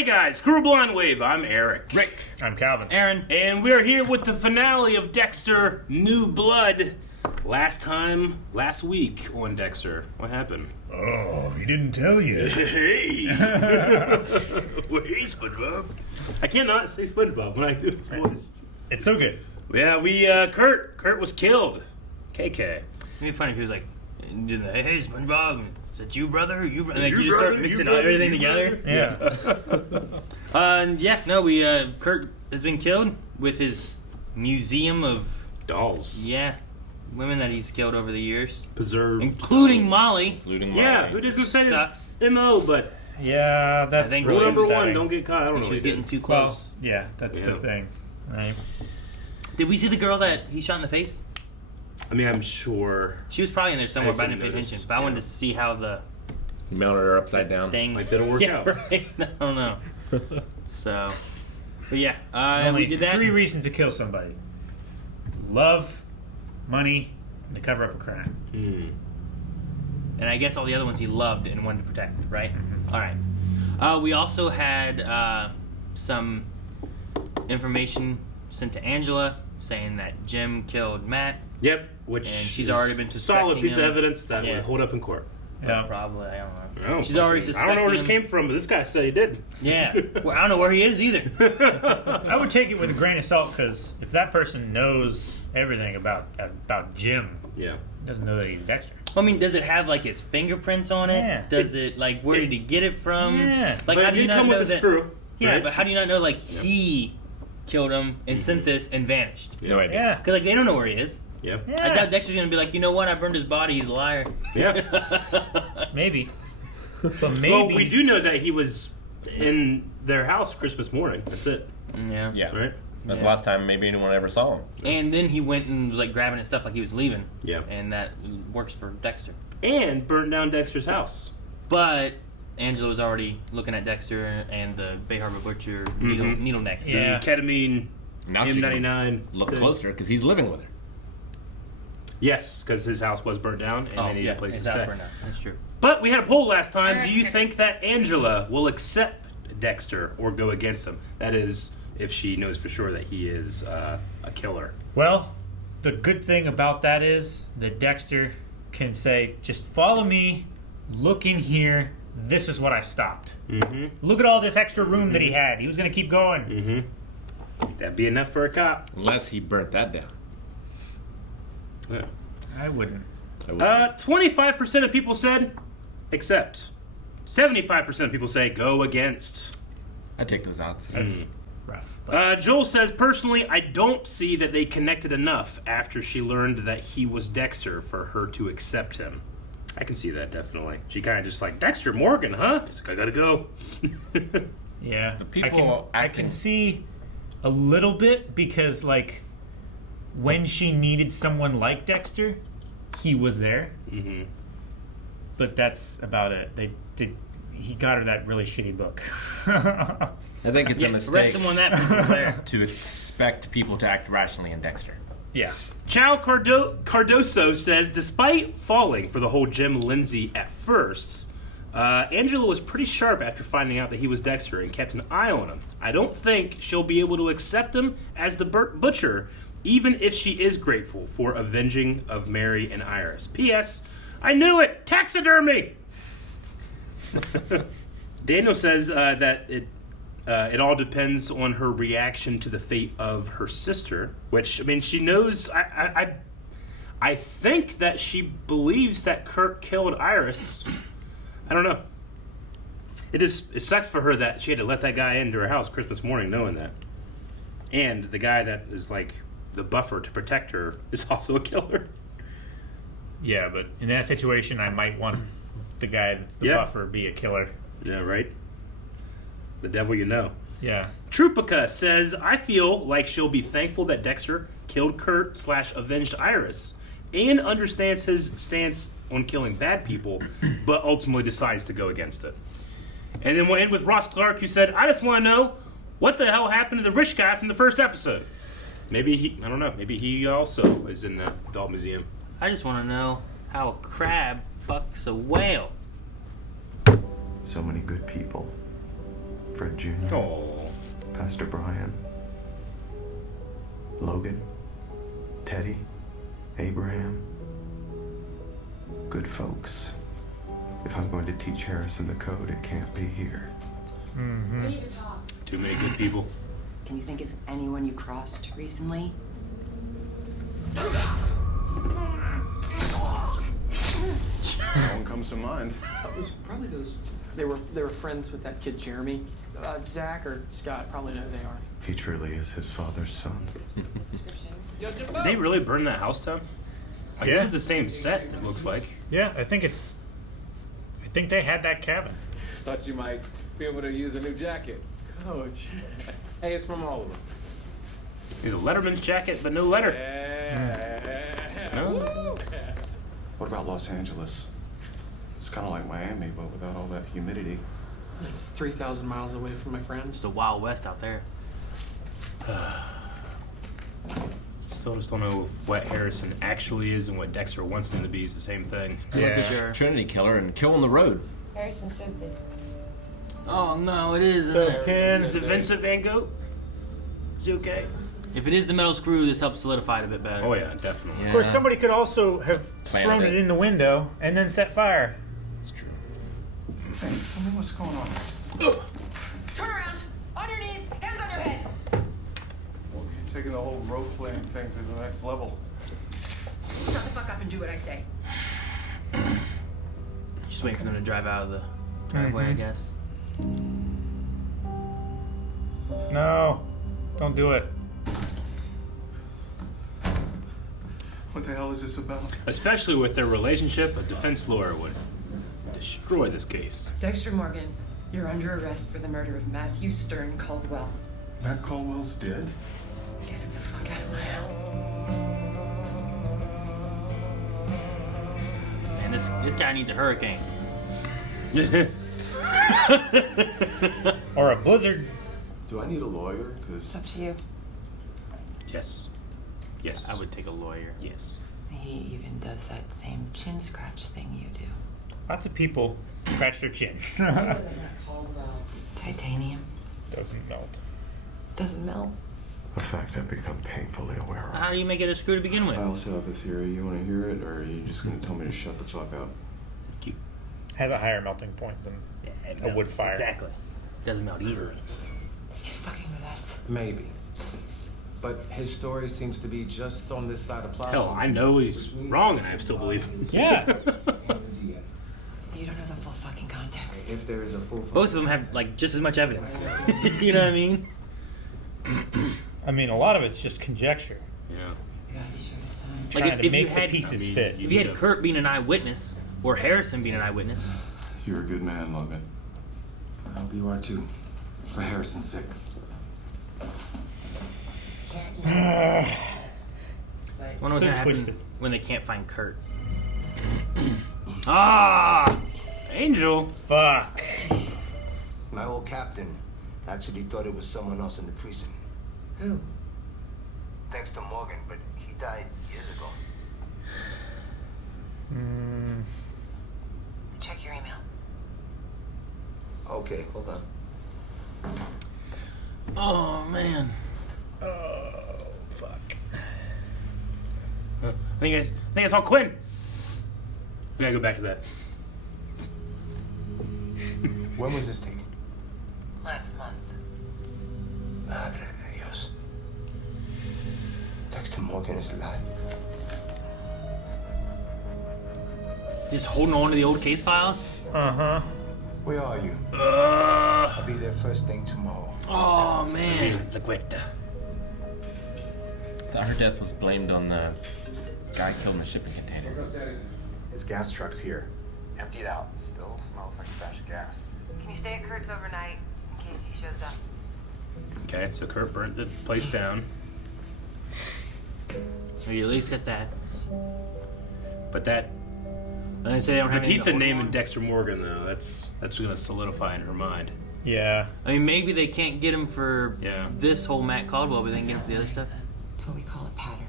Hey guys, Crew Blind Wave, I'm Eric. Rick. I'm Calvin. Aaron. And we're here with the finale of Dexter New Blood. Last week on Dexter. What happened? Oh, he didn't tell you. Hey! Well, hey, SpongeBob. I cannot say SpongeBob when I do his voice. It's so good. Yeah, Kurt was killed. KK. It'd be funny if he was like, hey, SpongeBob, is that you, brother? You brother? And like, you just brother, start mixing you brother, everything you together. Yeah. We Kurt has been killed with his museum of Dolls. women that he's killed over the years, Preserved. including Molly. Yeah, who doesn't fit Sucks. his MO, but Yeah, that's I think really rule number upsetting. one, don't get caught. I don't know. She was what he getting did. too close. Yeah, that's Yeah. the thing. Right. Did we see the girl that he shot in the face? I mean, I'm sure. She was probably in there somewhere, but I didn't didn't pay notice. attention. But I wanted to see how the Mounted her upside down. thing Like, didn't work out. Right? I don't know. So, but yeah, There's only we did that. 3 reasons to kill somebody: love, money, and to cover up a crime. And I guess all the other ones he loved and wanted to protect, right? Mm-hmm. All right. We also had some information sent to Angela saying that Jim killed Matt. Yep, which And she's is already been a solid suspecting piece of him. evidence that Yeah. would hold up in court. Yeah. Probably, I don't know. I She's already I suspecting don't know where this him. came from, but this guy said he did. Yeah. Well, I don't know where he is either. I would take it with a grain of salt because if that person knows everything about Jim, Yeah. doesn't know that he's Dexter. I mean, does it have like his fingerprints on it? Yeah. Does it like where did he get it from? Yeah. Like, But how it do you did not come know with a that? screw. Yeah, right? but how do you not know like he killed him and sent this and vanished? No idea. Yeah. Because like they don't know where he is. Yeah. Yeah. I doubt Dexter's gonna be like, you know what? I burned his body. He's a liar. Yeah. Maybe. But maybe. Well, we do know that he was in their house Christmas morning. That's it. Yeah. Yeah. Right? That's the last time maybe anyone ever saw him. And then he went and was like grabbing at stuff like he was leaving. Yeah. And that works for Dexter. And burned down Dexter's house. But Angela was already looking at Dexter and the Bay Harbor Butcher needle necks. Yeah. The ketamine Now she can M99. look thing. closer because he's living with her. Yes, because his house was burned down and they needed a place to his house stay. burned down. That's true. But we had a poll last time. Do you think that Angela will accept Dexter or go against him? That is, if she knows for sure that he is a killer. Well, the good thing about that is that Dexter can say, just follow me, look in here, this is what I stopped. Mm-hmm. Look at all this extra room that he had. He was going to keep going. Mm-hmm. That'd be enough for a cop. Unless he burnt that down. Yeah. I wouldn't. 25% of people said accept. 75% of people say go against. I'd take those odds. That's rough. But Joel says, personally, I don't see that they connected enough after she learned that he was Dexter for her to accept him. I can see that, definitely. She kind of just like, Dexter Morgan, huh? He's like, I gotta go. yeah, The people I acting- can see a little bit because, like, when she needed someone like Dexter, he was there. Mm-hmm. But that's about it. He got her that really shitty book. I think it's a Rest mistake him on that piece there. to expect people to act rationally in Dexter. Yeah. Chow Cardoso says, despite falling for the whole Jim Lindsay at first, Angela was pretty sharp after finding out that he was Dexter and kept an eye on him. I don't think she'll be able to accept him as the Butcher, even if she is grateful for avenging of Mary and Iris. P.S. I knew it! Taxidermy! Daniel says that it all depends on her reaction to the fate of her sister, which, I mean, she knows... I think that she believes that Kurt killed Iris. I don't know. It sucks for her that she had to let that guy into her house Christmas morning knowing that. And the guy that is like the buffer to protect her is also a killer. Yeah, but in that situation, I might want the guy that's the buffer be a killer. Yeah, right? The devil you know. Yeah. Trupica says, I feel like she'll be thankful that Dexter killed Kurt / avenged Iris and understands his stance on killing bad people, but ultimately decides to go against it. And then we'll end with Ross Clark, who said, I just want to know what the hell happened to the rich guy from the first episode. Maybe I don't know, maybe he also is in the doll museum. I just want to know how a crab fucks a whale. So many good people. Fred Jr., Oh. Pastor Brian, Logan, Teddy, Abraham. Good folks. If I'm going to teach Harrison the code, it can't be here. We need to talk. Too many good people. Can you think of anyone you crossed recently? No one comes to mind. That was probably those. They were friends with that kid Jeremy. Zach or Scott probably know who they are. He truly is his father's son. Did they really burn that house down? Like, Yeah. This is the same set, it looks like. Yeah, I think they had that cabin. Thought you might be able to use a new jacket. Coach. Hey, it's from all of us. He's a Letterman's jacket, but no letter. Yeah. No? What about Los Angeles? It's kind of like Miami, but without all that humidity. It's 3,000 miles away from my It's friends. the Wild West out there. Still just don't know if what Harrison actually is and what Dexter wants him to be is the same thing. Yeah. Sure. Trinity killer and kill on the road. Harrison said that. Oh no, it is. Isn't it? Is it Vincent Van Gogh? Is he okay? If it is the metal screw, this helps solidify it a bit better. Oh yeah, definitely. Of course, somebody could also have Planted thrown it it. in the window and then set fire. It's true. Hey, tell me what's going on. Turn around! On your knees! Hands on your head! Well, you're taking the whole rope playing thing to the next level. Shut the fuck up and do what I say. Just waiting for them to drive out of the driveway, I guess. No, don't do it. What the hell is this about? Especially with their relationship, a defense lawyer would destroy this case. Dexter Morgan, you're under arrest for the murder of Matthew Stern Caldwell. Matt Caldwell's dead? Get him the fuck out of my house. Man, this guy needs a hurricane. Or a blizzard. Do I need a lawyer? Because It's up to you. Yes. Yes. I would take a lawyer. Yes. He even does that same chin scratch thing you do. Lots of people scratch their chin. Titanium Doesn't melt. doesn't melt. A fact I've become painfully aware of. How do you make it a screw to begin with? I also have a theory. You want to hear it, or are you just going to tell me to shut the fuck up? Has a higher melting point than Yeah, it a wood melts. fire. Exactly. Doesn't melt easily. He's fucking with us. Maybe. But his story seems to be just on this side of Plaza. Hell, I know he's wrong and I still believe him. Yeah. You don't know the full fucking context. If there is a full... Both of them have like just as much evidence. You know what I mean? I mean, a lot of it's just conjecture. Yeah. You gotta be sure this time. Like, Trying to if you make had- the pieces I mean, fit. If you had Kurt being an eyewitness or Harrison being an eyewitness, You're a good man, Logan. I hope you are too. For Harrison's sake. Can't you? I wonder what's So gonna happen twisted. when they can't find Kurt. Ah! Angel. Fuck. My old captain actually thought it was someone else in the precinct. Who? Dexter Morgan, but he died years ago. Check your email. Okay, hold on. Oh man. Oh, fuck. I think I saw Quinn. We gotta go back to that. When was this taken? Last month. Madre de Dios. Dexter Morgan is alive. Just holding on to the old case files? Uh-huh. Where are you? I'll be there first thing tomorrow. Oh man. The Guetta. Thought her death was blamed on the guy killed in the shipping container. His gas truck's here. Emptied out. Still smells like a batch of gas. Can you stay at Kurt's overnight in case he shows up? Okay, so Kurt burnt the place down. So you at least get that. But that And they say they don't have anything to Batista hold naming on. Dexter Morgan though, that's gonna solidify in her mind. Yeah. I mean, maybe they can't get him for Yeah. this whole Matt Caldwell, but they can get him for the other stuff. It's what we call a pattern.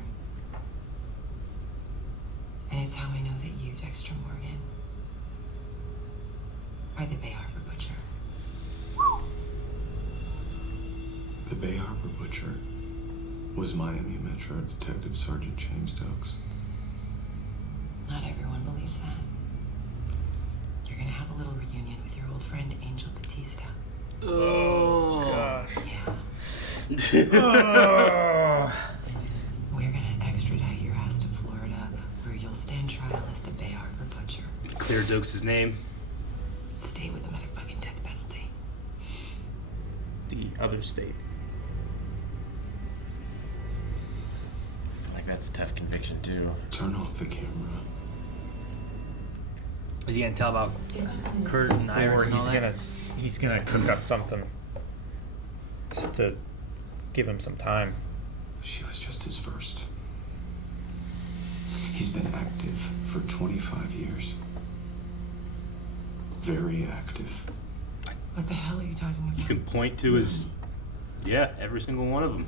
And it's how I know that you, Dexter Morgan, are the Bay Harbor Butcher. Bay Harbor butcher was Miami Metro Detective Sergeant James Stokes. Not everyone believes that. You're gonna have a little reunion with your old friend Angel Batista. Oh, gosh. Yeah. We're gonna extradite your ass to Florida, where you'll stand trial as the Bay Harbor butcher. Clear Dokes' name. Stay with the motherfucking death penalty. The other state. I feel like that's a tough conviction too. Turn off the camera. Is he gonna tell about Kurt and Iris Or and all he's gonna cook up something just to give him some time. She was just his first. He's been active for 25 years. Very active. What the hell are you talking about? You can point to his, every single one of them.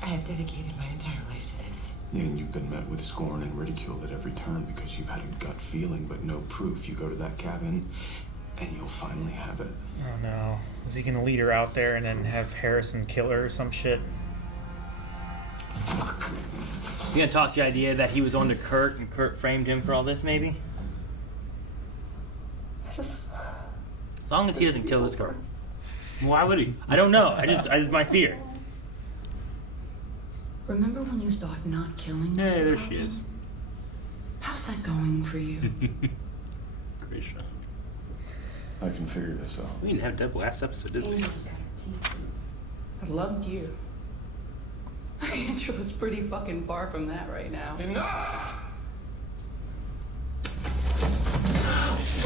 I have dedicated my entire life to this. And you've been met with scorn and ridicule at every turn because you've had a gut feeling but no proof. You go to that cabin and you'll finally have it. Oh no. Is he gonna lead her out there and then have Harrison kill her or some shit? You gonna toss the idea that he was on to Kurt and Kurt framed him for all this, maybe? As long as he doesn't kill this girl. Why would he? I don't know. I just my fear. Remember when you thought not killing Yeah, was the there she problem? is. How's that going for you? Great shot. I can figure this out. We didn't have Deb last episode, did we? Angel's got her teeth. I loved you. Angela's pretty fucking far from that right now. Enough!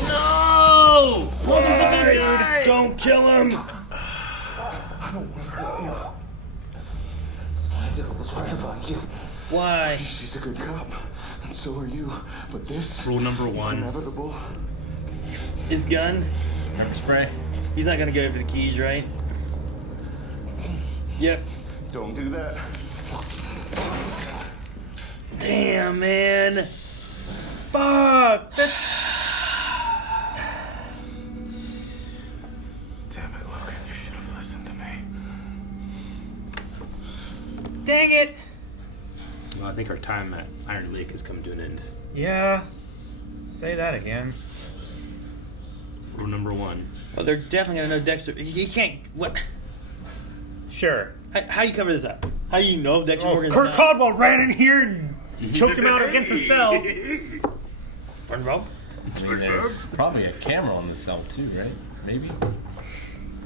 No! Welcome to the dude. Don't kill him. I don't want to hurt you. Isaac was right about you. Why? She's a good cop, and so are you. But this Rule number is 1. inevitable. His gun? Pepper spray. He's not gonna go for the keys, right? Yep. Don't do that. Damn, man. Fuck. That's. Damn it, Logan. You should have listened to me. Dang it! Well, I think our time at Iron Lake has come to an end. Yeah. Say that again. Rule number 1. Oh, they're definitely gonna know Dexter. He can't. What? Sure. How you cover this up? How do you know Dexter Morgan's Kurt not? Caldwell ran in here and choked him out against the cell. Pardon, Rob? I mean, there's probably a camera on the cell too, right? Maybe.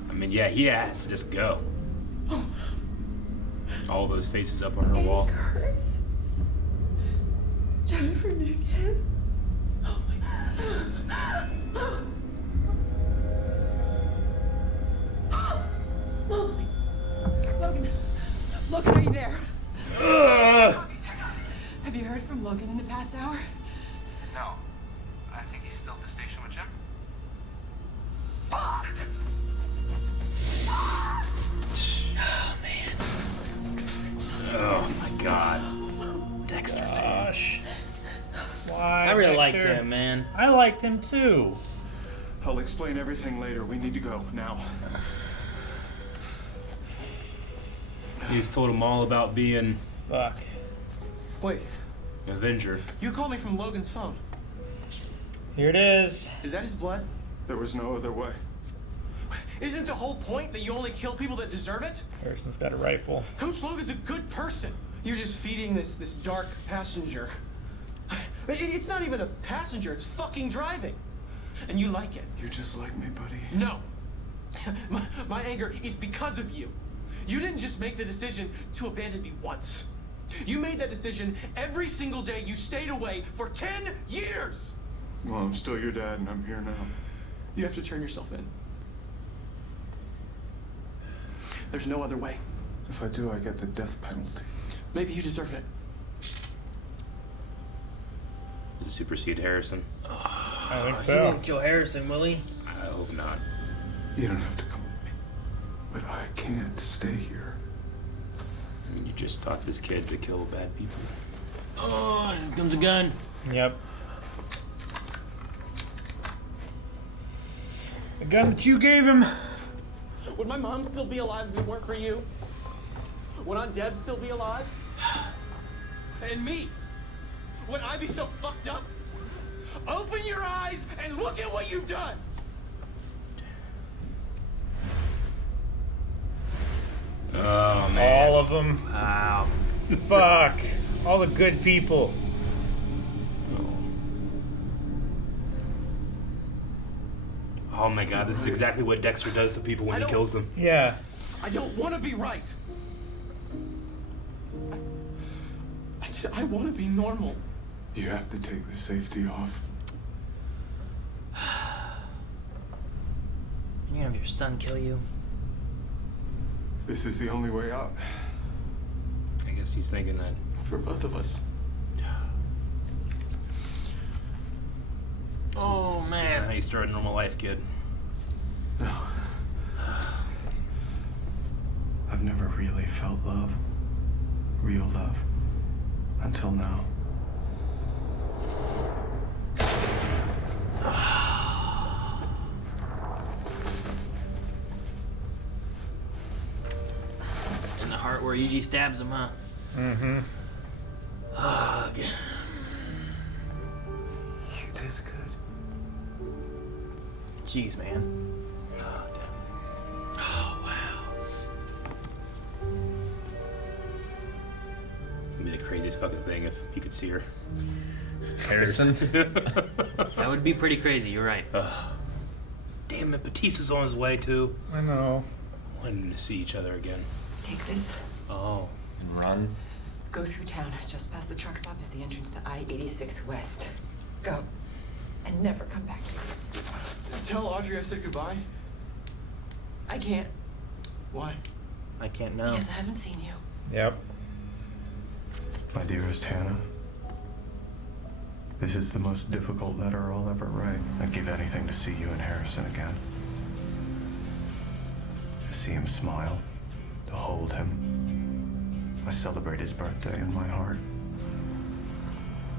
I mean, yeah, he has to just go. All those faces up on her wall. Hurts. Jennifer Nunez. Oh my God. Logan. Logan, are you there? Have you heard from Logan in the past hour? No. I think he's still at the station with Jim. Fuck! Oh man. Oh my God. Dexter. Gosh. Why? I really liked Dexter? him, man. I liked him too. I'll explain everything later. We need to go now. He's told him all about being Fuck. Wait, an Avenger. you called me from Logan's phone. Here it is. Is that his blood? There was no other way. Isn't the whole point that you only kill people that deserve it? Harrison's got a rifle. Coach Logan's a good person. You're just feeding this dark passenger. It's not even a passenger, it's fucking driving. And you like it. You're just like me, buddy. No. My anger is because of you. You didn't just make the decision to abandon me once. You made that decision every single day you stayed away for 10 years. Well, I'm still your dad, and I'm here now. You have to turn yourself in. There's no other way. If I do, I get the death penalty. Maybe you deserve it. To supersede Harrison. I think He so. won't kill Harrison, will he? I hope not. You don't have to come with me. But I can't stay here. You just taught this kid to kill bad people. Oh, here comes a gun. Yep. The gun that you gave him. Would my mom still be alive if it weren't for you? Would Aunt Deb still be alive? And me? Would I be so fucked up? Open your eyes and look at what you've done! Oh, man. All of them. Wow. Fuck. All the good people. Oh my god, this is exactly what Dexter does to people when he kills them. Yeah. I don't want to be right. I want to be normal. You have to take the safety off. You're gonna have your son kill you. This is the only way out. I guess he's thinking that. For both of us. Oh, This isn't how you start a normal life, kid. No. I've never really felt love. Real love. Until now. In the heart where Yuji stabs him, huh? Mm-hmm. Ugh. You did good. Jeez, man. Oh, damn. Oh, wow. It'd be the craziest fucking thing if you could see her. Harrison. That would be pretty crazy, you're right. Damn it, Batista's on his way, too. I know. Wanting to see each other again. Take this. Oh. And run. Go through town. Just past the truck stop is the entrance to I-86 West. Go. And never come back here. Tell Audrey I said goodbye. I can't. Why? I can't know. Because I haven't seen you. Yep. My dearest Hannah, this is the most difficult letter I'll ever write. I'd give anything to see you and Harrison again. To see him smile, to hold him. I celebrate his birthday in my heart.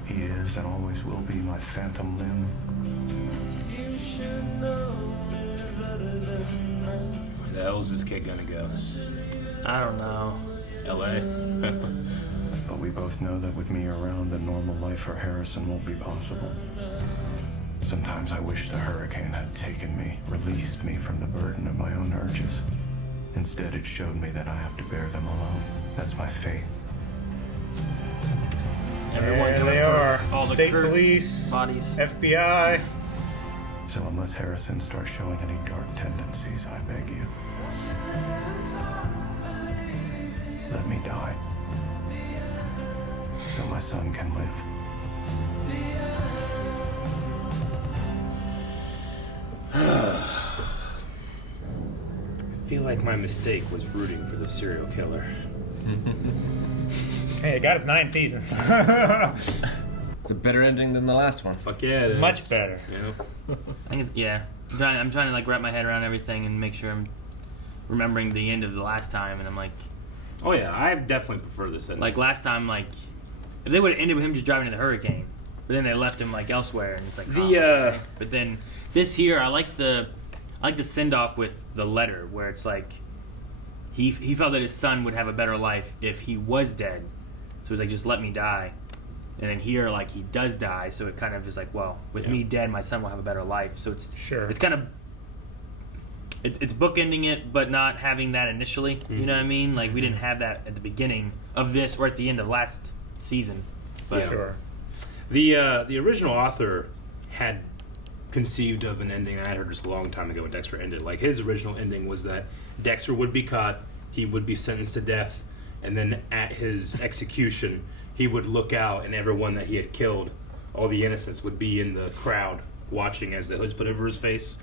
He is and always will be my phantom limb. Where the hell is this kid gonna go? I don't know. LA? But we both know that with me around, a normal life for Harrison won't be possible. Sometimes I wish the hurricane had taken me, released me from the burden of my own urges. Instead, it showed me that I have to bear them alone. That's my fate. Everyone There coming they for are. all the State Kurt police, bodies. FBI. So unless Harrison starts showing any dark tendencies, I beg you, let me die. So my son can live. I feel like my mistake was rooting for the serial killer. Hey, it got its 9 seasons. It's a better ending than the last one. Fuck yeah, it is. Much better. Yeah. I'm trying to like wrap my head around everything and make sure I'm remembering the end of the last time, and I'm like, Oh yeah, I definitely prefer this ending. like last time, like if they would have ended with him just driving to the hurricane, but then they left him like elsewhere, and it's like okay. But then this here, I like the send off with the letter where it's like he felt that his son would have a better life if he was dead, so he's like, just let me die. And then here, like, he does die, so it kind of is like, well, with me dead, my son will have a better life. So it's it's kind of it's bookending it, but not having that initially. Mm-hmm. You know what I mean? Like, we didn't have that at the beginning of this or at the end of last season. But Sure. The original author had conceived of an ending. I heard this a long time ago when Dexter ended. Like, his original ending was that Dexter would be caught, he would be sentenced to death, and then at his execution, he would look out, and everyone that he had killed, all the innocents, would be in the crowd watching as the hood's put over his face.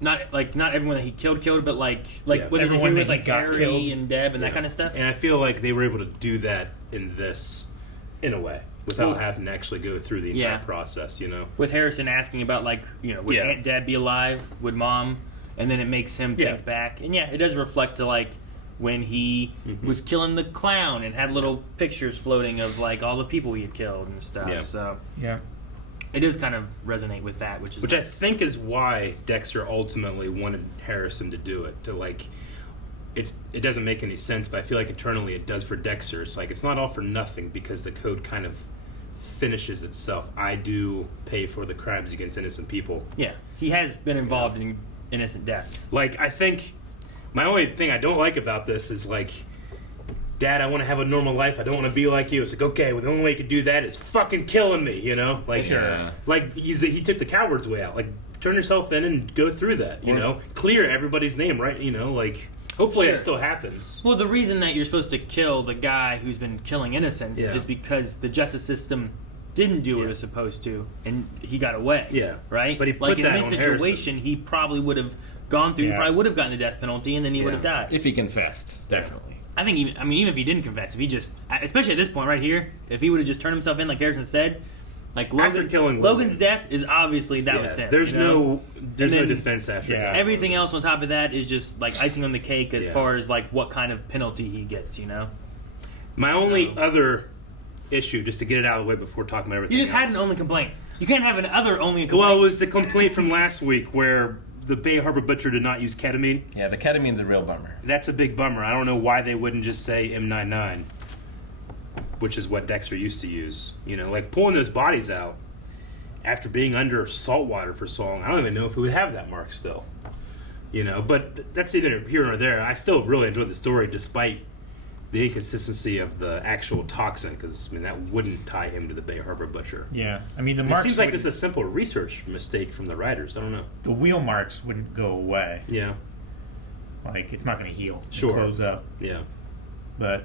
Not everyone that he killed, but like with everyone that like got Harry killed. and Deb and that kind of stuff. And I feel like they were able to do that in this, in a way, without having to actually go through the entire process. You know, with Harrison asking about like, you know, would Aunt Deb be alive? Would Mom? And then it makes him think back, and it does reflect to like when he was killing the clown and had little pictures floating of like all the people he had killed and stuff. Yeah. So Yeah. it does kind of resonate with that, which I think is why Dexter ultimately wanted Harrison to do it. To like, it doesn't make any sense, but I feel like internally it does for Dexter. It's like it's not all for nothing because the code kind of finishes itself. I do pay for the crimes against innocent people. Yeah, he has been involved in innocent deaths. Like, I think my only thing I don't like about this is like, Dad, I want to have a normal life. I don't want to be like you. It's like, okay, well, the only way you could do that is fucking killing me, you know? Like, like he took the coward's way out. Like, turn yourself in and go through that, you know? Clear everybody's name, right? You know, like, hopefully that still happens. Well, the reason that you're supposed to kill the guy who's been killing innocents is because the justice system didn't do what it was supposed to, and he got away. Yeah. Right? But he put like, that in this on situation, Harrison. he probably would have gone through, he probably would have gotten the death penalty, and then he would have died. If he confessed, definitely. I think even if he didn't confess, if he just, especially at this point right here, if he would have just turned himself in like Harrison said, like Logan's death is obviously that was him. There's no then defense after that. Everything else on top of that is just like icing on the cake as far as like what kind of penalty he gets, you know? My only other issue, just to get it out of the way before talking about everything You just had an only complaint. You can't have an other only complaint. Well, it was the complaint from last week where the Bay Harbor Butcher did not use ketamine. Yeah, the ketamine's a real bummer. That's a big bummer. I don't know why they wouldn't just say M99, which is what Dexter used to use. You know, like pulling those bodies out after being under salt water for so long. I don't even know if he would have that mark still. You know, but that's either here or there. I still really enjoyed the story despite the inconsistency of the actual toxin, because I mean that wouldn't tie him to the Bay Harbor Butcher. Yeah, I mean it seems like it's a simple research mistake from the writers. I don't know. The wheel marks wouldn't go away. Yeah, like it's not going to heal. Sure, close up. Yeah, but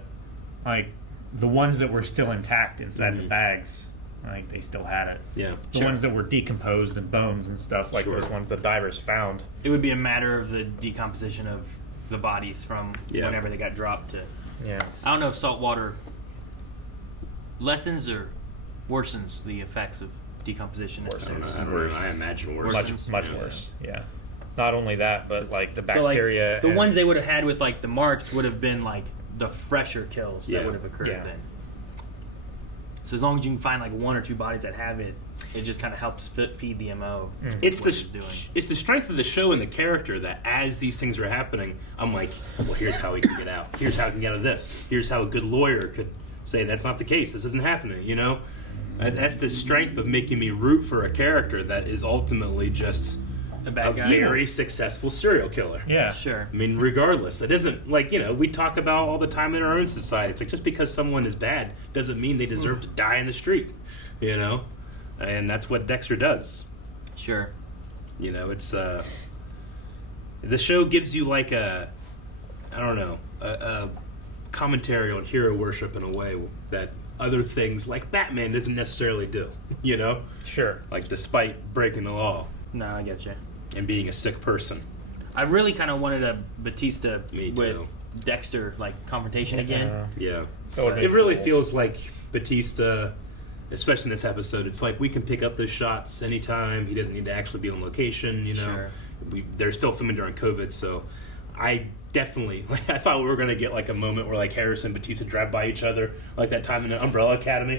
like the ones that were still intact inside the bags, like they still had it. Yeah, the ones that were decomposed and bones and stuff, like those ones the divers found. It would be a matter of the decomposition of the bodies from whenever they got dropped to. Yeah. I don't know if salt water lessens or worsens the effects of decomposition. I imagine worse. Much worse. Yeah. Not only that, but like the So, like, bacteria. the ones they would have had with like the marks would have been like the fresher kills that would have occurred then. So as long as you can find like one or two bodies that have it, it just kind of helps feed the MO. It's the strength of the show and the character that as these things are happening, I'm like, well, here's how he can get out. Here's how he can get out of this. Here's how a good lawyer could say that's not the case. This isn't happening. You know, and that's the strength of making me root for a character that is ultimately just a bad guy, very successful serial killer. Yeah, sure. I mean, regardless, it isn't like, you know, we talk about all the time in our own society. It's like just because someone is bad doesn't mean they deserve to die in the street. You know. And that's what Dexter does. Sure. You know, it's the show gives you like a commentary on hero worship in a way that other things like Batman doesn't necessarily do. You know? Sure. Like despite breaking the law. No, I get you. And being a sick person. I really kind of wanted a Batista with Dexter like confrontation again. Yeah. It really feels like Batista, especially in this episode, it's like we can pick up those shots anytime. He doesn't need to actually be on location, you know. Sure. They're still filming during COVID, so I definitely, I thought we were going to get like a moment where like Harrison and Batista drive by each other, like that time in the Umbrella Academy.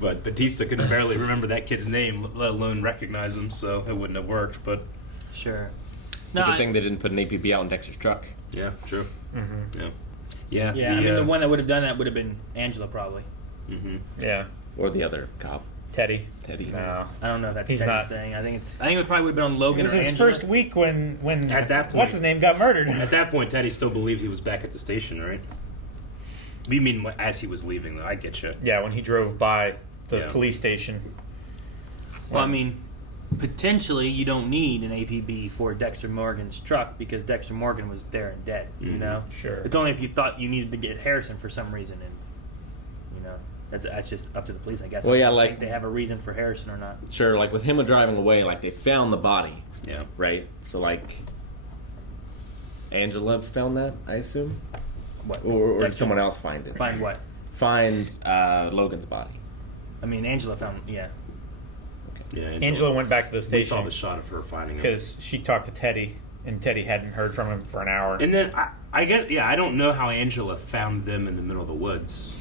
But Batista could barely remember that kid's name, let alone recognize him, so it wouldn't have worked, but... Sure. It's a good thing they didn't put an APB out in Dexter's truck. Yeah, true. Mm-hmm. Yeah. Yeah, I mean, the one that would have done that would have been Angela, probably. Mm-hmm. Yeah. Or the other cop. Teddy. No. I don't know if that's He's Teddy's not. thing. I think it probably would have been on Logan It was or his Angela. first week when at that point, what's his name got murdered. At that point, Teddy still believed he was back at the station, right? You mean as he was leaving, though? I get you. Yeah, when he drove by the police station. Well, I mean, potentially you don't need an APB for Dexter Morgan's truck because Dexter Morgan was there and dead, you know? Sure. It's only if you thought you needed to get Harrison for some reason, and, you know, that's just up to the police, I guess. Well, yeah, I don't like... think they have a reason for Harrison or not. Sure, like with him driving away, like they found the body. Yeah. Right? So, like, Angela found that, I assume? What? Or did someone else find it? Find what? Find Logan's body. I mean, Angela found, yeah. Yeah, Angela went back to the station. We saw the shot of her finding him. Because she talked to Teddy, and Teddy hadn't heard from him for an hour. And then, I don't know how Angela found them in the middle of the woods.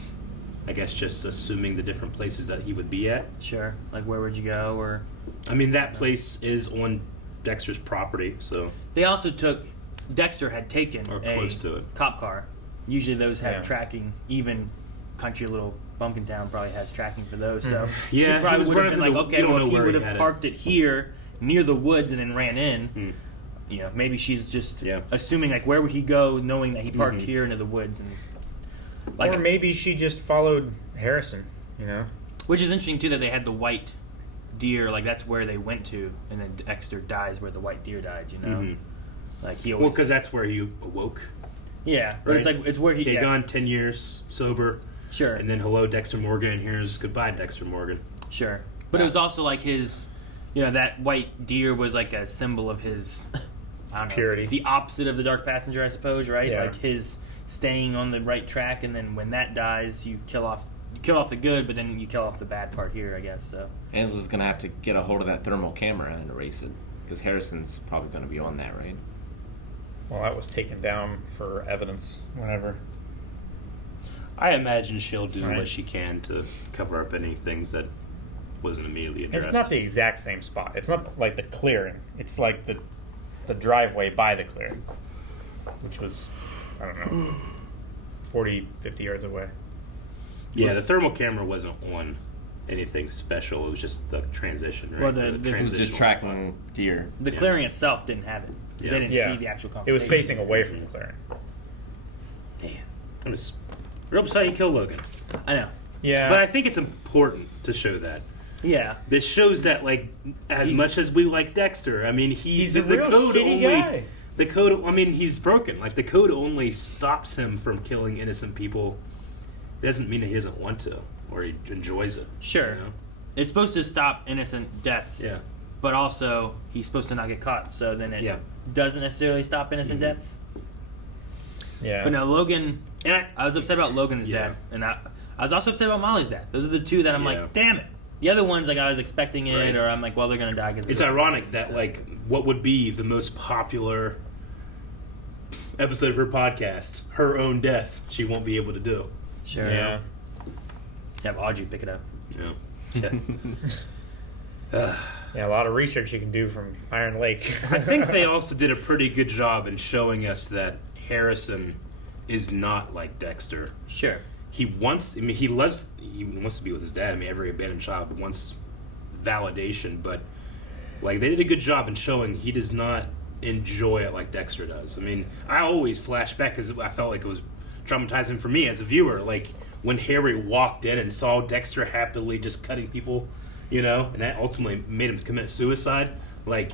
I guess just assuming the different places that he would be at. Sure. Like, where would you go, or... I mean, that place is on Dexter's property, so... They also took Dexter had taken Or a close to it. cop car. Usually those have Yeah. tracking. Even country little bumpkin town probably has tracking for those. So Yeah, she he probably was would have running been through like, the- okay, we don't well, know if he where would he have had it. parked it here near the woods and then ran in. You know, maybe she's just assuming like, where would he go, knowing that he parked here into the woods, and Or maybe she just followed Harrison. You know, which is interesting too that they had the white deer, like that's where they went to, and then Dexter dies where the white deer died. You know, like he always. Well, because that's where he awoke. Yeah, but it's like it's where he had gone 10 years sober. Sure. And then hello Dexter Morgan, and here's goodbye Dexter Morgan. Sure, but it was also like his, you know, that white deer was like a symbol of his. I don't know, purity. the opposite of the dark passenger, I suppose, right? Yeah. Like his staying on the right track, and then when that dies, you kill off the good, but then you kill off the bad part here, I guess. So Angela's gonna have to get a hold of that thermal camera and erase it because Harrison's probably gonna be on that, right? well, that was taken down for evidence. Whatever. I imagine she'll do Right. what she can to cover up any things that wasn't immediately addressed. It's not the exact same spot. It's not like the clearing. It's like the driveway by the clearing, which was, I don't know, 40, 50 yards away. Yeah, the thermal camera wasn't on anything special. It was just the transition, right? Well, the it was just transitional tracking deer. the clearing itself didn't have it. They didn't see the actual confrontation. It was facing away from the clearing. I'm just real upset you killed Logan. I know. Yeah. But I think it's important to show that. Yeah. This shows that, like, as much as we like Dexter, I mean, he's a real shitty guy. The code, I mean, he's broken. Like, the code only stops him from killing innocent people. It doesn't mean that he doesn't want to or he enjoys it. Sure. You know? It's supposed to stop innocent deaths. Yeah. But also, he's supposed to not get caught, so then it doesn't necessarily stop innocent deaths. Yeah. But no, Logan. And I was upset about Logan's death, and I was also upset about Molly's death. Those are the two that I'm like, damn it. The other ones, like, I was expecting it, Right. or I'm like, well, they're gonna die. It's ironic that, like, what would be the most popular episode of her podcast, her own death, she won't be able to do. Sure. Yeah. Have Audrey pick it up. Yeah. Yeah, a lot of research you can do from Iron Lake. I think they also did a pretty good job in showing us that Harrison is not like Dexter. Sure. He wants to be with his dad. I mean, every abandoned child wants validation, but, like, they did a good job in showing he does not enjoy it like Dexter does. I mean, I always flash back because I felt like it was traumatizing for me as a viewer. Like, when Harry walked in and saw Dexter happily just cutting people, you know, and that ultimately made him commit suicide. Like,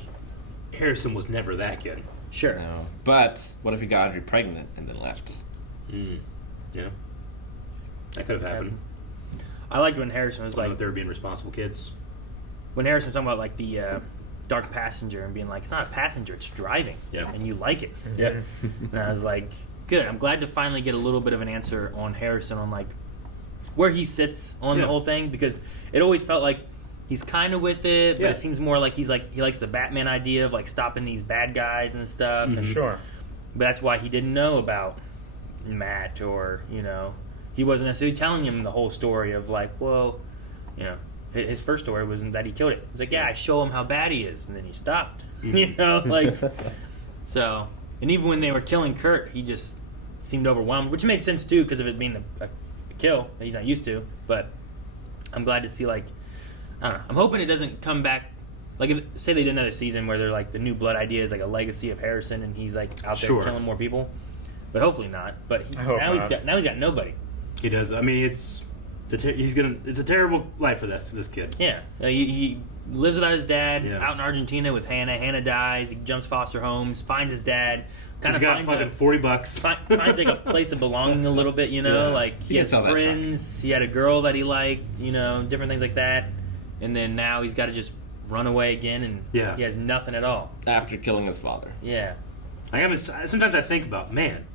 Harrison was never that kid. Sure. No. But what if he got Audrey pregnant and then left? Yeah. That could have happened. I liked when Harrison was like, they were being responsible kids. when Harrison was talking about, like, the dark passenger and being like, it's not a passenger, it's driving. Yeah. And you like it. Yeah. And I was like, good. I'm glad to finally get a little bit of an answer on Harrison on, like, where he sits on the whole thing, because it always felt like he's kind of with it, but it seems more like he likes the Batman idea of, like, stopping these bad guys and stuff. And, Sure. But that's why he didn't know about Matt, or, you know, he wasn't necessarily telling him the whole story of, like, well, you know, his first story wasn't that he killed it. He's like, yeah, I show him how bad he is, and then he stopped. You know, like, so, and even when they were killing Kurt, he just seemed overwhelmed, which made sense too because of it being a kill that he's not used to. But I'm glad to see, like, I don't know. I'm hoping it doesn't come back. Like, if, say they did another season where they're like the New Blood idea is like a legacy of Harrison, and he's like out there killing more people. But hopefully not. But now he's got nobody. He does. I mean, it's a terrible life for this kid. Yeah, he lives without his dad out in Argentina with Hannah. Hannah dies. He jumps foster homes, finds his dad. Kind of got fucking $40. Finds like a place of belonging a little bit, you know. Yeah. Like he has friends. He had a girl that he liked, you know, different things like that. And then now he's got to just run away again, and he has nothing at all after killing his father. Yeah. Sometimes I think about, man,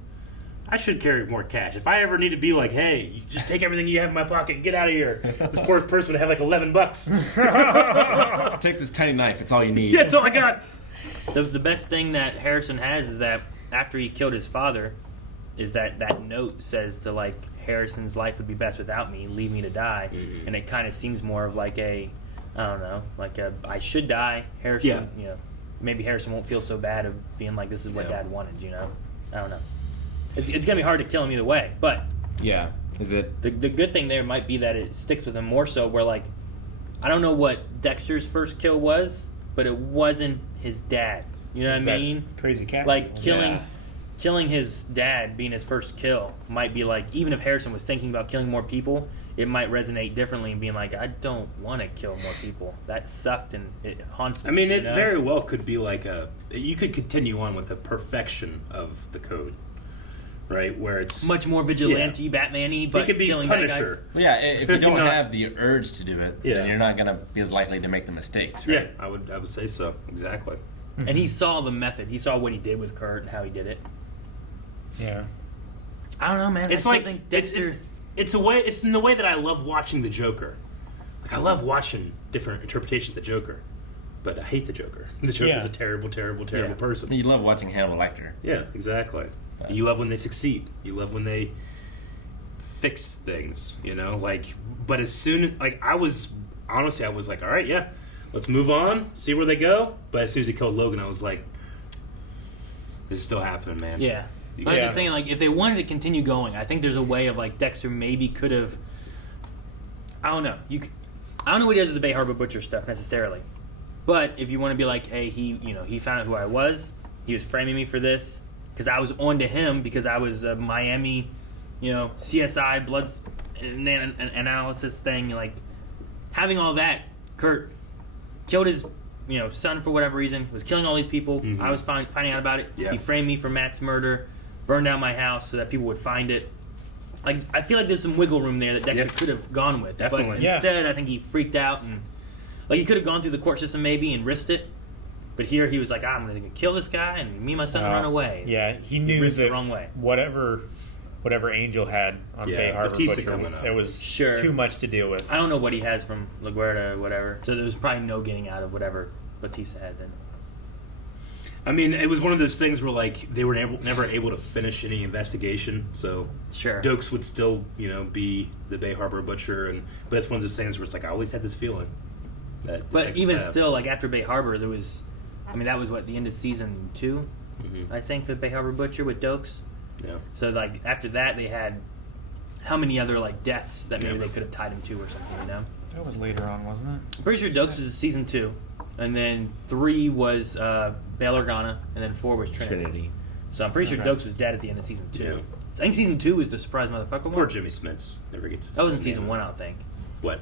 I should carry more cash. If I ever need to be like, hey, you just take everything you have in my pocket and get out of here. This poor person would have like $11. Take this tiny knife. It's all you need. Yeah, it's all I got. The best thing that Harrison has is that after he killed his father, is that note says to, like, Harrison's life would be best without me. Leave me to die. Mm-hmm. And it kind of seems more of like a, I don't know, like a I should die. Harrison, you know. maybe Harrison won't feel so bad of being like, this is what Dad wanted, you know? I don't know. It's going to be hard to kill him either way, but... Yeah. Is it... The good thing there might be that it sticks with him more so, where, like, I don't know what Dexter's first kill was, but it wasn't his dad. You know what I mean? Crazy cat. Like, killing his dad being his first kill might be like, even if Harrison was thinking about killing more people, it might resonate differently and being like, I don't want to kill more people. That sucked and it haunts me. I mean, it very well could be like you could continue on with a perfection of the code, right? Where it's much more vigilante, Batman-y, but it could be killing Punisher. Well, yeah, if you don't have the urge to do it, Yeah. then you're not going to be as likely to make the mistakes, right? Yeah, I would say so. Exactly. And he saw the method. He saw what he did with Kurt and how he did it. Yeah. I don't know, man. It's like Dexter. It's in the way that I love watching the Joker. Like I love watching different interpretations of the Joker, but I hate the Joker. The Joker's a terrible, terrible, terrible person. You love watching Hannibal Lecter. Yeah, exactly. You love when they succeed. You love when they fix things. You know, like. But as soon I was like, all right, yeah, let's move on, see where they go. But as soon as he killed Logan, I was like, this is still happening, man. Yeah. I was just thinking, like, if they wanted to continue going, I think there's a way of, like, Dexter maybe could have... I don't know. I don't know what he does with the Bay Harbor Butcher stuff, necessarily. But if you want to be like, hey, he found out who I was, he was framing me for this, because I was on to him, because I was a Miami, CSI, blood analysis thing, like, having all that, Kurt killed his... son for whatever reason, was killing all these people. Mm-hmm. I was finding out about it. Yeah. He framed me for Matt's murder, burned down my house so that people would find it. Like, I feel like there's some wiggle room there that Dexter could have gone with. Definitely. But instead, I think he freaked out and, like, he could have gone through the court system maybe and risked it. But here he was like, I'm going to kill this guy and me and my son run away. Yeah, he knew that the wrong way. Whatever Angel had on Bay Harbor Butcher, it was too much to deal with. I don't know what he has from LaGuardia or whatever, so there was probably no getting out of whatever Batista had then. I mean, it was one of those things where, like, they were never able to finish any investigation, so Dokes would still, be the Bay Harbor Butcher, but it's one of those things where it's like, I always had this feeling. But even still, like, after Bay Harbor, there was, that was, the end of season 2, I think, for the Bay Harbor Butcher with Dokes. Yeah. So, like, after that, they had how many other, like, deaths that maybe they could have tied him to or something, That was later on, wasn't it? I'm pretty sure Dokes was season 2. And then 3 was Bail Organa, and then 4 was Trinity. So I'm pretty sure Dokes was dead at the end of season 2. Yeah. I think season 2 was the surprise motherfucker one. Poor Jimmy Smits never gets. That was in season 1, I don't think. What?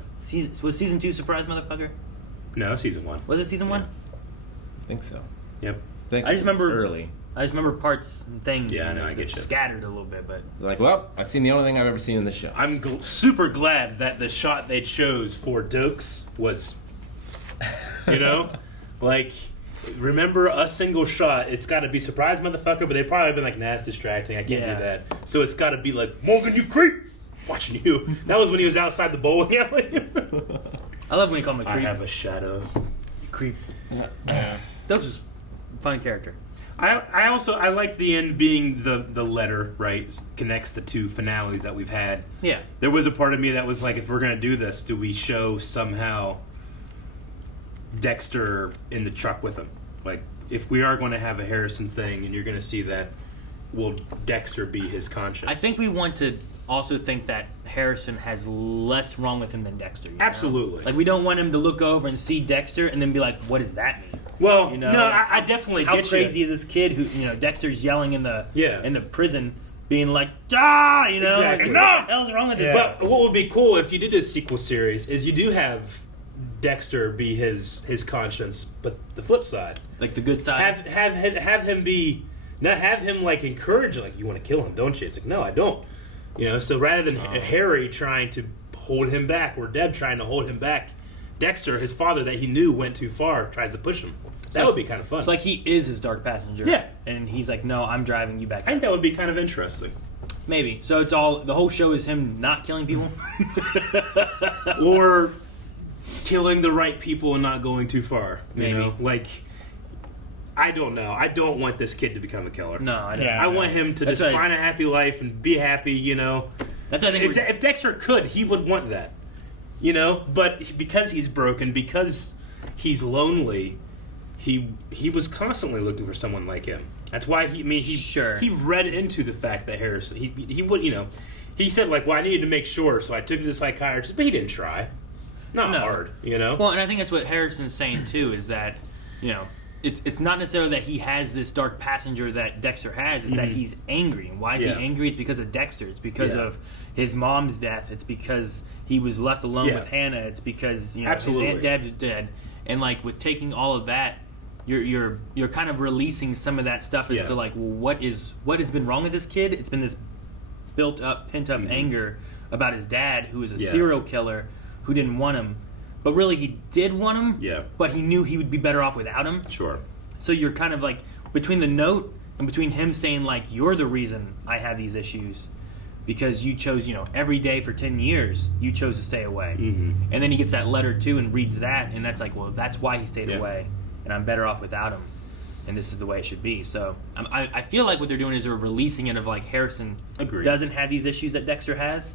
Was season 2 surprise motherfucker? No, season 1. Was it season 1? I think so. Yep. I just remember early. I just remember parts and things. Yeah, I know. I get you. Scattered a little bit, but like, well, I've seen the only thing I've ever seen in this show. I'm super glad that the shot they chose for Dokes was, like, remember a single shot. It's got to be surprise motherfucker, but they probably have been like, nah, it's distracting. I can't do that. So it's got to be like, Morgan, you creep. Watching you. That was when he was outside the bowling alley. I love when you call him a creep. I have a shadow. You creep. Dokes was a fun character. I like the end being the letter, right? Connects the two finales that we've had. Yeah. There was a part of me that was like, if we're going to do this, do we show somehow Dexter in the truck with him? Like, if we are going to have a Harrison thing and you're going to see that, will Dexter be his conscience? I think we want to also think that Harrison has less wrong with him than Dexter. Absolutely. Like, we don't want him to look over and see Dexter and then be like, what does that mean? Well, no, I definitely get you. How crazy is this kid who, Dexter's yelling in the prison, being like, ah, Exactly. Enough! What the hell's wrong with this guy? But what would be cool if you did a sequel series is you do have Dexter be his conscience, but the flip side, like the good side, have him be, not have him like encourage, like, you want to kill him, don't you? It's like, no, I don't. So rather than Harry trying to hold him back or Deb trying to hold him back, Dexter, his father that he knew went too far, tries to push him. That would be kind of fun. It's like he is his dark passenger. Yeah. And he's like, no, I'm driving you back. I think that would be kind of interesting. Maybe. So it's all, the whole show is him not killing people? Or killing the right people and not going too far. Maybe. Like, I don't know. I don't want this kid to become a killer. No, I don't. I want him to just find a happy life and be happy, That's what I think. If Dexter could, he would want that. But because he's broken, because he's lonely, he was constantly looking for someone like him. That's why he read into the fact that Harrison he would, you know, he said like, well, I needed to make sure, so I took him to the psychiatrist, but he didn't try. Not hard, you know. Well, and I think that's what Harrison's saying too, is that, you know, it's not necessarily that he has this dark passenger that Dexter has. It's that he's angry. And why is he angry? It's because of Dexter. It's because of his mom's death. It's because he was left alone with Hannah. It's because, you know, his Aunt Deb's dead. And like with taking all of that, you're kind of releasing some of that stuff as to like, well, what has been wrong with this kid? It's been this built up, pent up anger about his dad, who is a serial killer, who didn't want him. But really, he did want him. Yeah. But he knew he would be better off without him. Sure. So you're kind of like, between the note and between him saying like, you're the reason I have these issues, because you chose, you know, every day for 10 years, you chose to stay away. And then he gets that letter too and reads that, and that's like, well, that's why he stayed away, and I'm better off without him, and this is the way it should be. So I feel like what they're doing is they're releasing it of like, Harrison doesn't have these issues that Dexter has.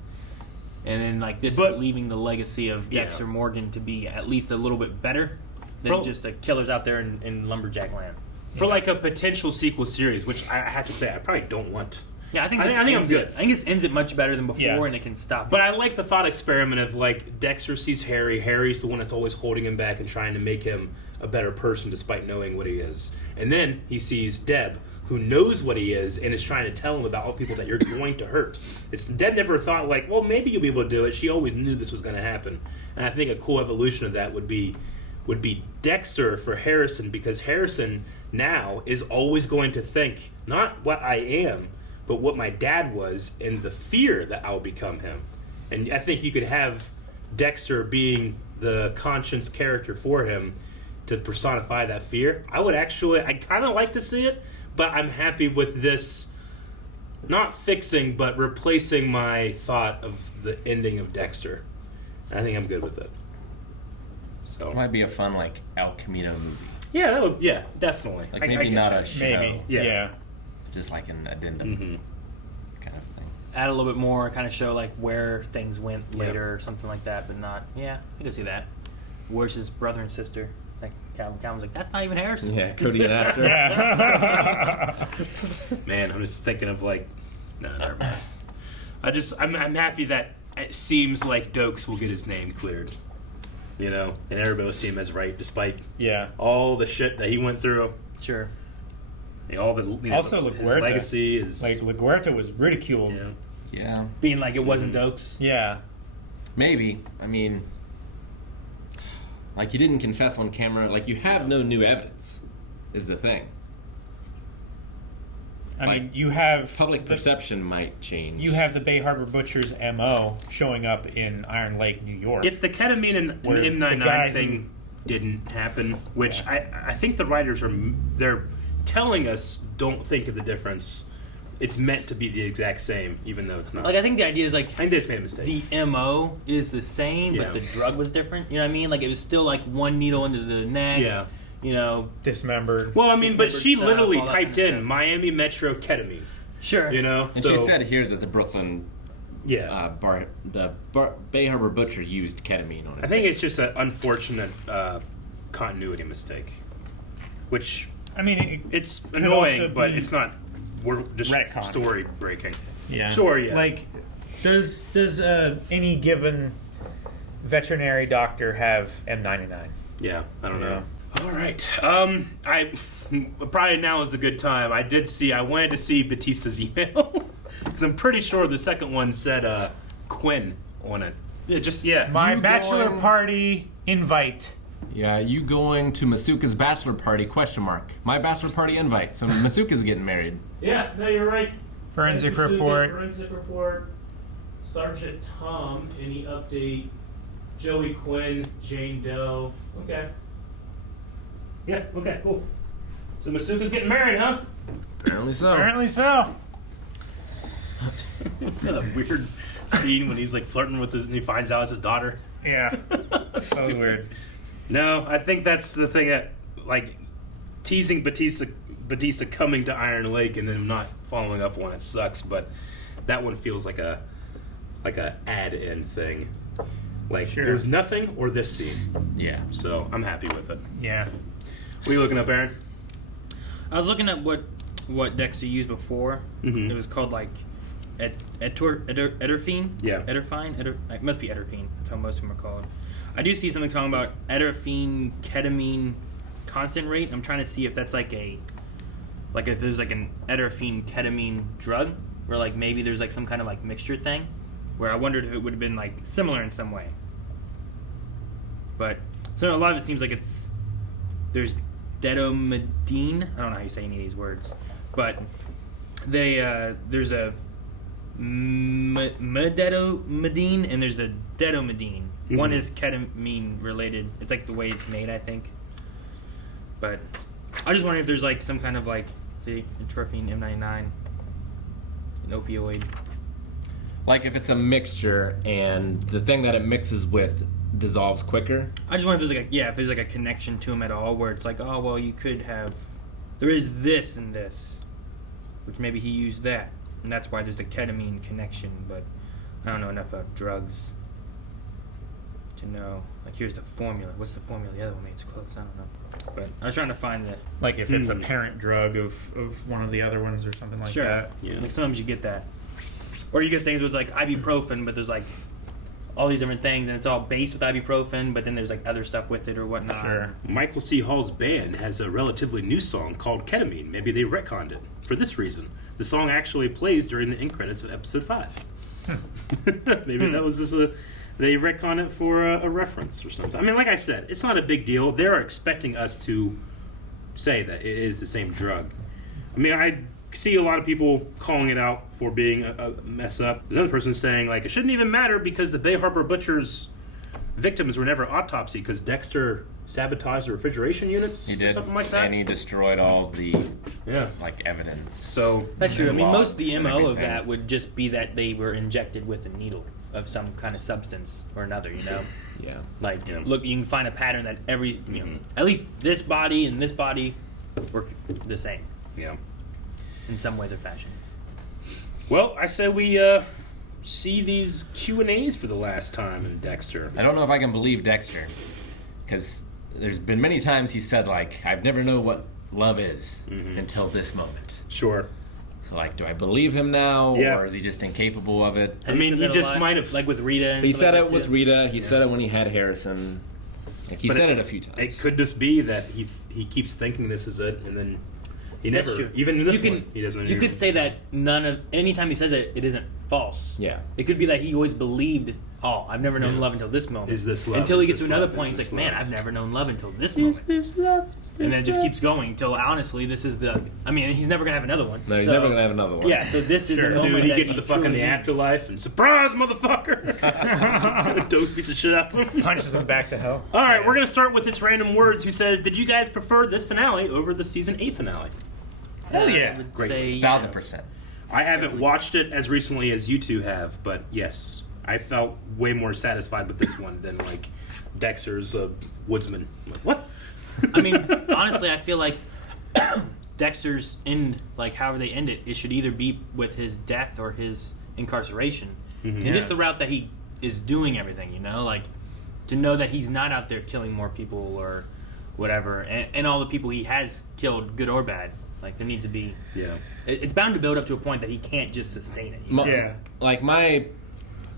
And then, like, this is leaving the legacy of Dexter Morgan to be at least a little bit better than just the killers out there in lumberjack land. For, like, a potential sequel series, which I have to say I probably don't want. Yeah, I think I'm good. I think this ends it much better than before, and it can stop. But I like the thought experiment of, like, Dexter sees Harry. Harry's the one that's always holding him back and trying to make him a better person despite knowing what he is. And then he sees Deb, who knows what he is and is trying to tell him about all the people that you're going to hurt. Deb never thought, like, well, maybe you'll be able to do it. She always knew this was going to happen. And I think a cool evolution of that would be Dexter for Harrison, because Harrison now is always going to think not what I am, but what my dad was, and the fear that I'll become him. And I think you could have Dexter being the conscience character for him to personify that fear. I kind of like to see it, but I'm happy with this, not fixing, but replacing my thought of the ending of Dexter. I think I'm good with it. So it might be a fun, like, El Camino movie. Yeah, definitely. Like, maybe not a show. Maybe, yeah. Just like an addendum kind of thing. Add a little bit more, kind of show, like, where things went later or something like that, but not, I can see that. Where's his brother and sister? Like, Calvin's like, that's not even Harrison. Yeah, Cody and Astor. Man, I'm just thinking of, like, no, never mind. I'm happy that it seems like Dokes will get his name cleared. You know, and everybody will see him as right, despite all the shit that he went through. Sure. All the also his legacy is like LaGuerta was ridiculed. Yeah. Being like it wasn't Dokes. Yeah. Maybe. I mean, like, you didn't confess on camera. Like, you have no new evidence, is the thing. I mean, you have... Public perception might change. You have the Bay Harbor Butcher's M.O. showing up in Iron Lake, New York. If the ketamine and M99 thing didn't happen, which I think the writers they're telling us don't think of the difference. It's meant to be the exact same, even though it's not. Like, I think the idea is, like... I think they just made a mistake. The M.O. is the same, but the drug was different. You know what I mean? Like, it was still, like, one needle into the neck. Yeah. You know, dismembered. Well, I mean, but she literally typed in Miami Metro ketamine. Sure. You know? And she said here that the Brooklyn Bay Harbor Butcher used ketamine on it. I think it's just an unfortunate continuity mistake. Which, I mean, it's annoying, but it's not story breaking. Yeah. Sure, yeah. Like, does any given veterinary doctor have M99? Yeah, I don't know. All right. I probably now is a good time. I wanted to see Batista's email because I'm pretty sure the second one said Quinn on it. My bachelor party invite. Yeah, you going to Masuka's bachelor party? ? My bachelor party invite. So Masuka's getting married. Yeah, no, you're right. Forensic report. Forensic report. Sergeant Tom. Any update? Joey Quinn. Jane Doe. Okay. Yeah, okay, cool. So Masuka's getting married, huh? Apparently so. Apparently so. That weird scene when he's like flirting with and he finds out it's his daughter. Yeah. So weird. No, I think that's the thing that, like, teasing Batista coming to Iron Lake and then not following up on it sucks, but that one feels like a add-in thing. Like, there's nothing or this scene. Yeah. So I'm happy with it. Yeah. What are you looking up, Aaron? I was looking at what Dexter used before. Mm-hmm. It was called like Ederfine. Yeah. Ederfine. It must be Ederfine. That's how most of them are called. I do see something talking about Ederfine ketamine constant rate. I'm trying to see if that's like if there's like an Ederfine ketamine drug, or like maybe there's like some kind of like mixture thing, where I wondered if it would have been like similar in some way. But so a lot of it seems like there's dedomidine. I don't know how you say any of these words, but there's a medetomidine and there's a dedomidine. Mm-hmm. One is ketamine related. It's like the way it's made, I think. But I just wondering if there's like some kind of like atropine M99, an opioid. Like if it's a mixture and the thing that it mixes with dissolves quicker. I just wonder if there's like a connection to them at all, where it's like, oh well, you could have, there is this and this, which maybe he used that, and that's why there's a ketamine connection. But I don't know enough about drugs to know. Like here's the formula. What's the formula? The other one makes close. I don't know. But I was trying to find the like if it's a parent drug of one of the other ones or something like that. Yeah. Like sometimes you get that, or you get things where it's like ibuprofen, but there's like all these different things, and it's all based with ibuprofen, but then there's like other stuff with it or whatnot. Sure. Michael C. Hall's band has a relatively new song called Ketamine. Maybe they retconned it for this reason. The song actually plays during the end credits of episode 5. Maybe that was just they retconned it for a reference or something. I mean, like I said, it's not a big deal. They're expecting us to say that it is the same drug. I mean, I see a lot of people calling it out for being a mess up. There's another person saying, like, it shouldn't even matter because the Bay Harbor Butcher's victims were never autopsied because Dexter sabotaged the refrigeration units or something like that. And he destroyed all the evidence. So that's true. I mean, most of the MO of that would just be that they were injected with a needle of some kind of substance or another, you know? Yeah. Like, look, you can find a pattern that every, at least this body and this body were the same. Yeah. In some ways or fashion. Well, I said we see these Q&As for the last time in Dexter. I don't know if I can believe Dexter, because there's been many times he said, like, I've never known what love is until this moment. Sure. So, like, do I believe him now, Yeah. or is he just incapable of it? I mean, he just might have... Like with Rita and He said like it with Rita. He said it when he had Harrison. Like, he said it a few times. It could just be that he keeps thinking this is it, and then he never... That's true. Even in this one, he doesn't... You could say that anytime he says it, it isn't false. Yeah. It could be that he always believed, I've never known love until this moment. Is this love? Until he Is gets to this another love? point, Is he's this like, man, love? I've never known love until this moment. Is this love? Is this And then it just love? keeps going until, honestly, this is the... I mean, he's never going to have another one. No, he's never going to have another one. Yeah, so this is a moment Dude, he that gets to fucking the truly afterlife and surprise, motherfucker! Dose beats the shit out of him. Punches him back to hell. All right, we're going to start with It's Random Words, who says, did you guys prefer this finale over the Season 8 finale? Hell yeah. I would Great. say 1,000%. I haven't watched it as recently as you two have, but yes, I felt way more satisfied with this one than, like, Dexter's Woodsman. Like, what? I mean, honestly, I feel like Dexter's end, like however they end it, it should either be with his death or his incarceration. And just the route that he is doing everything, you know? Like, to know that he's not out there killing more people or whatever, and all the people he has killed, good or bad. Like, there needs to be... Yeah. It's bound to build up to a point that he can't just sustain it. You know? Like, my,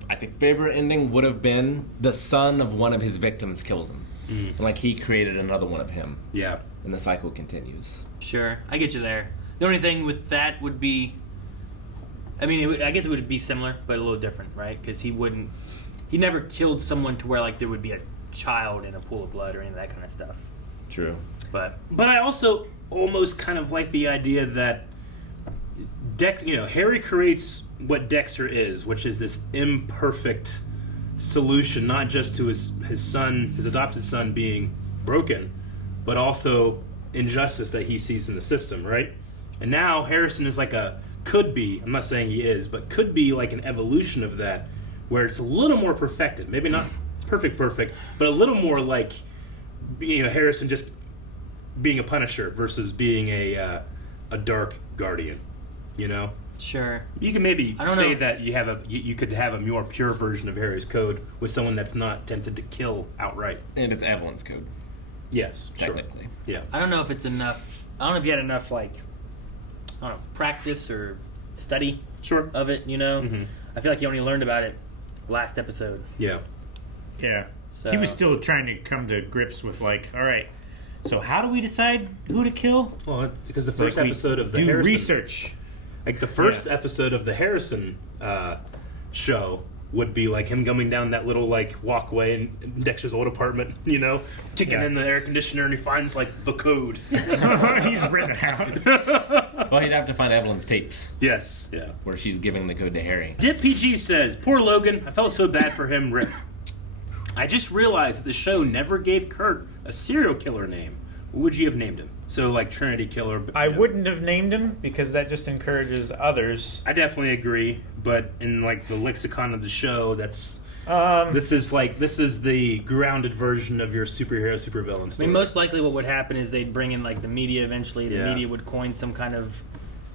I think, favorite ending would have been the son of one of his victims kills him. And, like, he created another one of him. Yeah. And the cycle continues. Sure, I get you there. The only thing with that would be... I mean, I guess it would be similar, but a little different, right? Because he never killed someone to where, like, there would be a child in a pool of blood or any of that kind of stuff. True. But I also almost kind of like the idea that Harry creates what Dexter is, which is this imperfect solution, not just to his son, his adopted son being broken, but also injustice that he sees in the system, right? And now Harrison is like could be, I'm not saying he is, but could be like an evolution of that, where it's a little more perfected. Maybe not perfect, but a little more like, Harrison just being a Punisher versus being a dark guardian, you know? Sure. You can maybe say know. that you could have a more pure version of Harry's code with someone that's not tempted to kill outright. And it's Evelyn's code. Yes, sure. technically. Yeah. I don't know if it's enough. I don't know if you had enough, like, I don't know, practice or study of it, you know? Mm-hmm. I feel like you only learned about it last episode. Yeah. Yeah. So- He was still trying to come to grips with, like, all right, so how do we decide who to kill? Well, because the first Like, we episode of the do Harrison, research. like the first episode of the Harrison show would be like him coming down that little like walkway in Dexter's old apartment, you know, kicking in the air conditioner, and he finds like the code. He's written it out. Well, he'd have to find Evelyn's tapes. Yes, yeah. Where she's giving the code to Harry. Dip PG says, "Poor Logan. I felt so bad for him. Rip. I just realized that the show never gave Kurt a serial killer name. What would you have named him? So like Trinity Killer. I wouldn't have named him because that just encourages others. I definitely agree, but in like the lexicon of the show, that's this is the grounded version of your superhero supervillain I story. mean, most likely what would happen is they'd bring in, like, the media eventually. The Yeah. media would coin some kind of,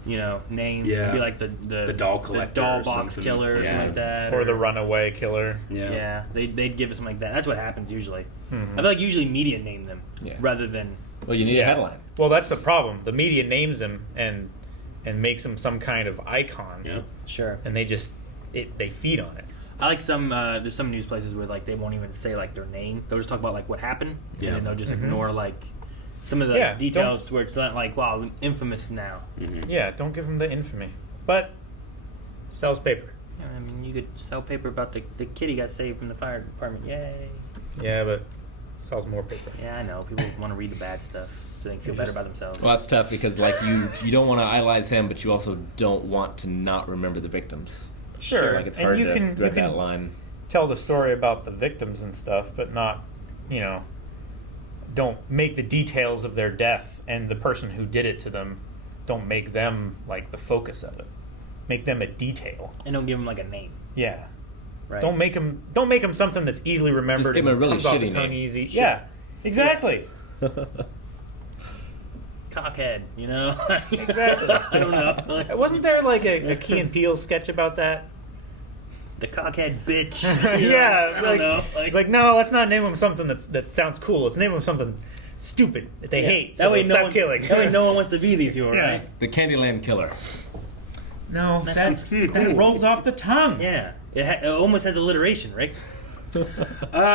you know, name. Yeah. It'd be like the doll collector the doll or box something. killer or Yeah. something like that. Or the runaway killer. Yeah. They'd give us something like that. That's what happens usually. Mhm. I feel like usually media name them rather than... Well, you need a headline. Well, that's the problem. The media names him and makes him some kind of icon. Yeah. Sure. And they just they feed on it. I like some, there's some news places where, like, they won't even say, like, their name. They'll just talk about, like, what happened. Yeah. And then they'll just Mhm. ignore, like, some of the Yeah, details to where it's not like, wow, infamous now. Mm-hmm. Yeah, don't give him the infamy. But sells paper. Yeah, I mean, you could sell paper about the kitty got saved from the fire department. Yay. Yeah, but sells more paper. Yeah, I know. People want to read the bad stuff so they can feel better about themselves. Well, that's tough because like you don't want to idolize him, but you also don't want to not remember the victims. Sure. Like it's And hard you to can- thread you can- that line. Tell the story about the victims and stuff, but not, don't make the details of their death and the person who did it to them, don't make them like the focus of it. Make them a detail. And don't give them, like, a name. Yeah. Right. Don't make them something that's easily remembered. Just give 'em a and really comes off the shitty tongue name. easy. Sure. Yeah. Exactly. Cockhead, you know? Exactly. I don't know. Wasn't there like a Key and Peele sketch about that? The cockhead bitch. Yeah, I don't know. it's like, no, let's not name him something that sounds cool. Let's name him something stupid that they hate. So That way, they'll no stop one, killing. that way no one wants to be these people, Yeah. right? The Candyland Killer. No, That that sounds cool. rolls off the tongue. Yeah. It almost has alliteration, right?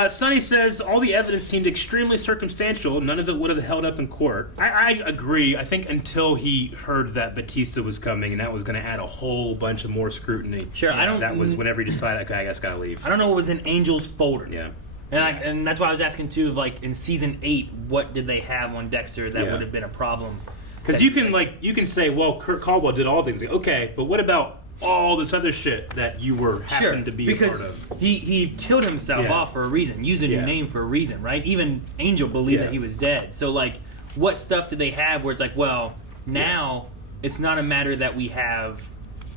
Sonny says all the evidence seemed extremely circumstantial. None of it would have held up in court. I agree. I think until he heard that Batista was coming, and that was going to add a whole bunch of more scrutiny. Sure, I don't- That was whenever he decided, okay, I guess gotta leave. I don't know what was in Angel's folder. Yeah. And that's why I was asking, too, like, in Season 8, what did they have on Dexter that Yeah. would have been a problem? Because you can say, well, Kurt Caldwell did all things. Okay, but what about all this other shit that you happened to be a part of? He killed himself Yeah. off for a reason, used a new Yeah. name for a reason, right? Even Angel believed Yeah. that he was dead. So, like, what stuff did they have where it's like, well, now it's not a matter that we have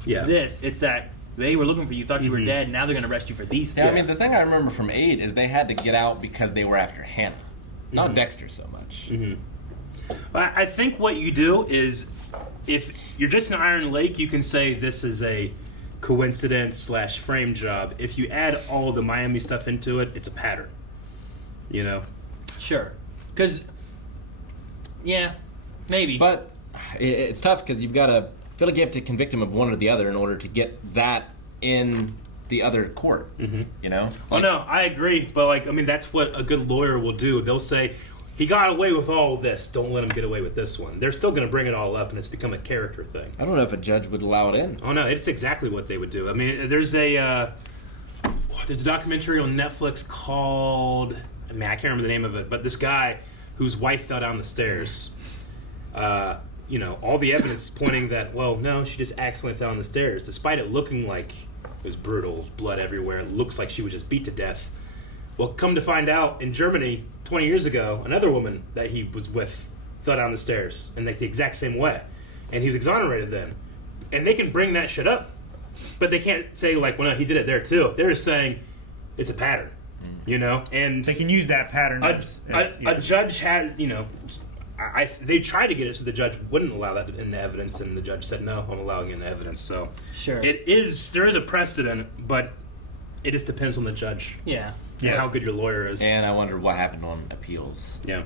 this. It's that they were looking for you, thought you were dead, now they're going to arrest you for these Yeah, things. I mean the thing I remember from 8 is they had to get out because they were after Hannah, not Mhm. Dexter so much. Mm-hmm. I think what you do is, if you're just in Iron Lake, you can say this is a coincidence / frame job. If you add all the Miami stuff into it, it's a pattern. You know? Sure. Because, yeah, maybe. But it's tough because you've got to feel like you have to convict him of one or the other in order to get that in the other court. Mm-hmm. You know? Well, no, I agree. But, that's what a good lawyer will do. They'll say, he got away with all this. Don't let him get away with this one. They're still going to bring it all up, and it's become a character thing. I don't know if a judge would allow it in. Oh, no, it's exactly what they would do. I mean, there's a documentary on Netflix called... I can't remember the name of it, but this guy whose wife fell down the stairs, all the evidence is pointing that, well, no, she just accidentally fell down the stairs. Despite it looking like it was brutal, blood everywhere, it looks like she was just beat to death. Well, come to find out, in Germany, 20 years ago, another woman that he was with fell down the stairs in the exact same way. And he was exonerated then. And they can bring that shit up. But they can't say, well, no, he did it there too. They're just saying it's a pattern, And They can use that pattern a judge has, they tried to get it so the judge wouldn't allow that in the evidence, and the judge said, no, I'm allowing it in the evidence. So Sure. there is a precedent, but it just depends on the judge. Yeah. And how good your lawyer is. And I wonder what happened on appeals. Yeah.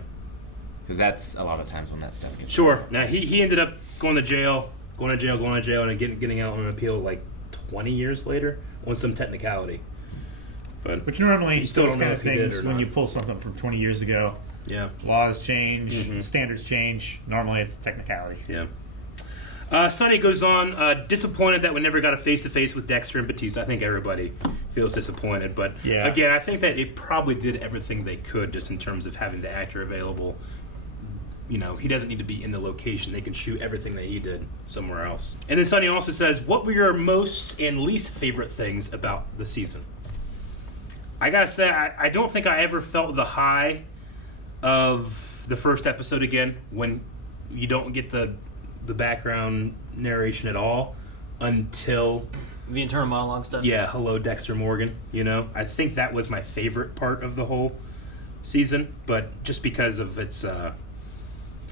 because that's a lot of times when that stuff gets. Sure. Now he ended up going to jail, and then getting out on an appeal like 20 years later on some technicality. But which normally you still those don't kind know of if he did things or when not. you pull something from 20 years ago. Yeah. Laws change, standards change. Normally, it's technicality. Yeah. Sonny goes on, disappointed that we never got a face-to-face with Dexter and Batista. I think everybody feels disappointed. But, again, I think that it probably did everything they could just in terms of having the actor available. You know, he doesn't need to be in the location. They can shoot everything that he did somewhere else. And then Sonny also says, what were your most and least favorite things about the season? I gotta say, I don't think I ever felt the high of the first episode again when you don't get the background narration at all until the internal monologue stuff. Yeah, hello Dexter Morgan. You know, I think that was my favorite part of the whole season, but just because of it's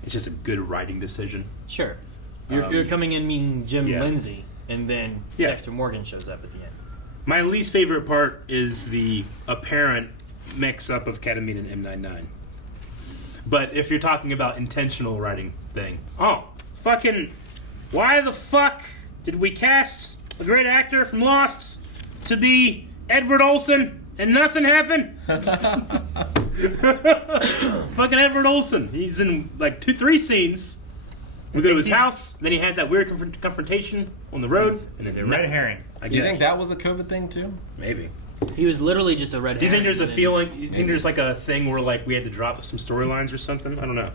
just a good writing decision. Sure, you're coming in meeting Jim Yeah. Lindsay, and then Dexter Morgan shows up at the end. My least favorite part is the apparent mix-up of ketamine and M99. But if you're talking about intentional writing thing, why the fuck did we cast a great actor from Lost to be Edward Olsen and nothing happened? Fucking Edward Olsen. He's in like 2-3 scenes. We go to his house, then he has that weird confrontation on the road, and then red herring. Do you think that was a COVID thing too? Maybe. He was literally just a red herring. Do you think there's a feeling? You think there's like a thing where like we had to drop some storylines or something? I don't know.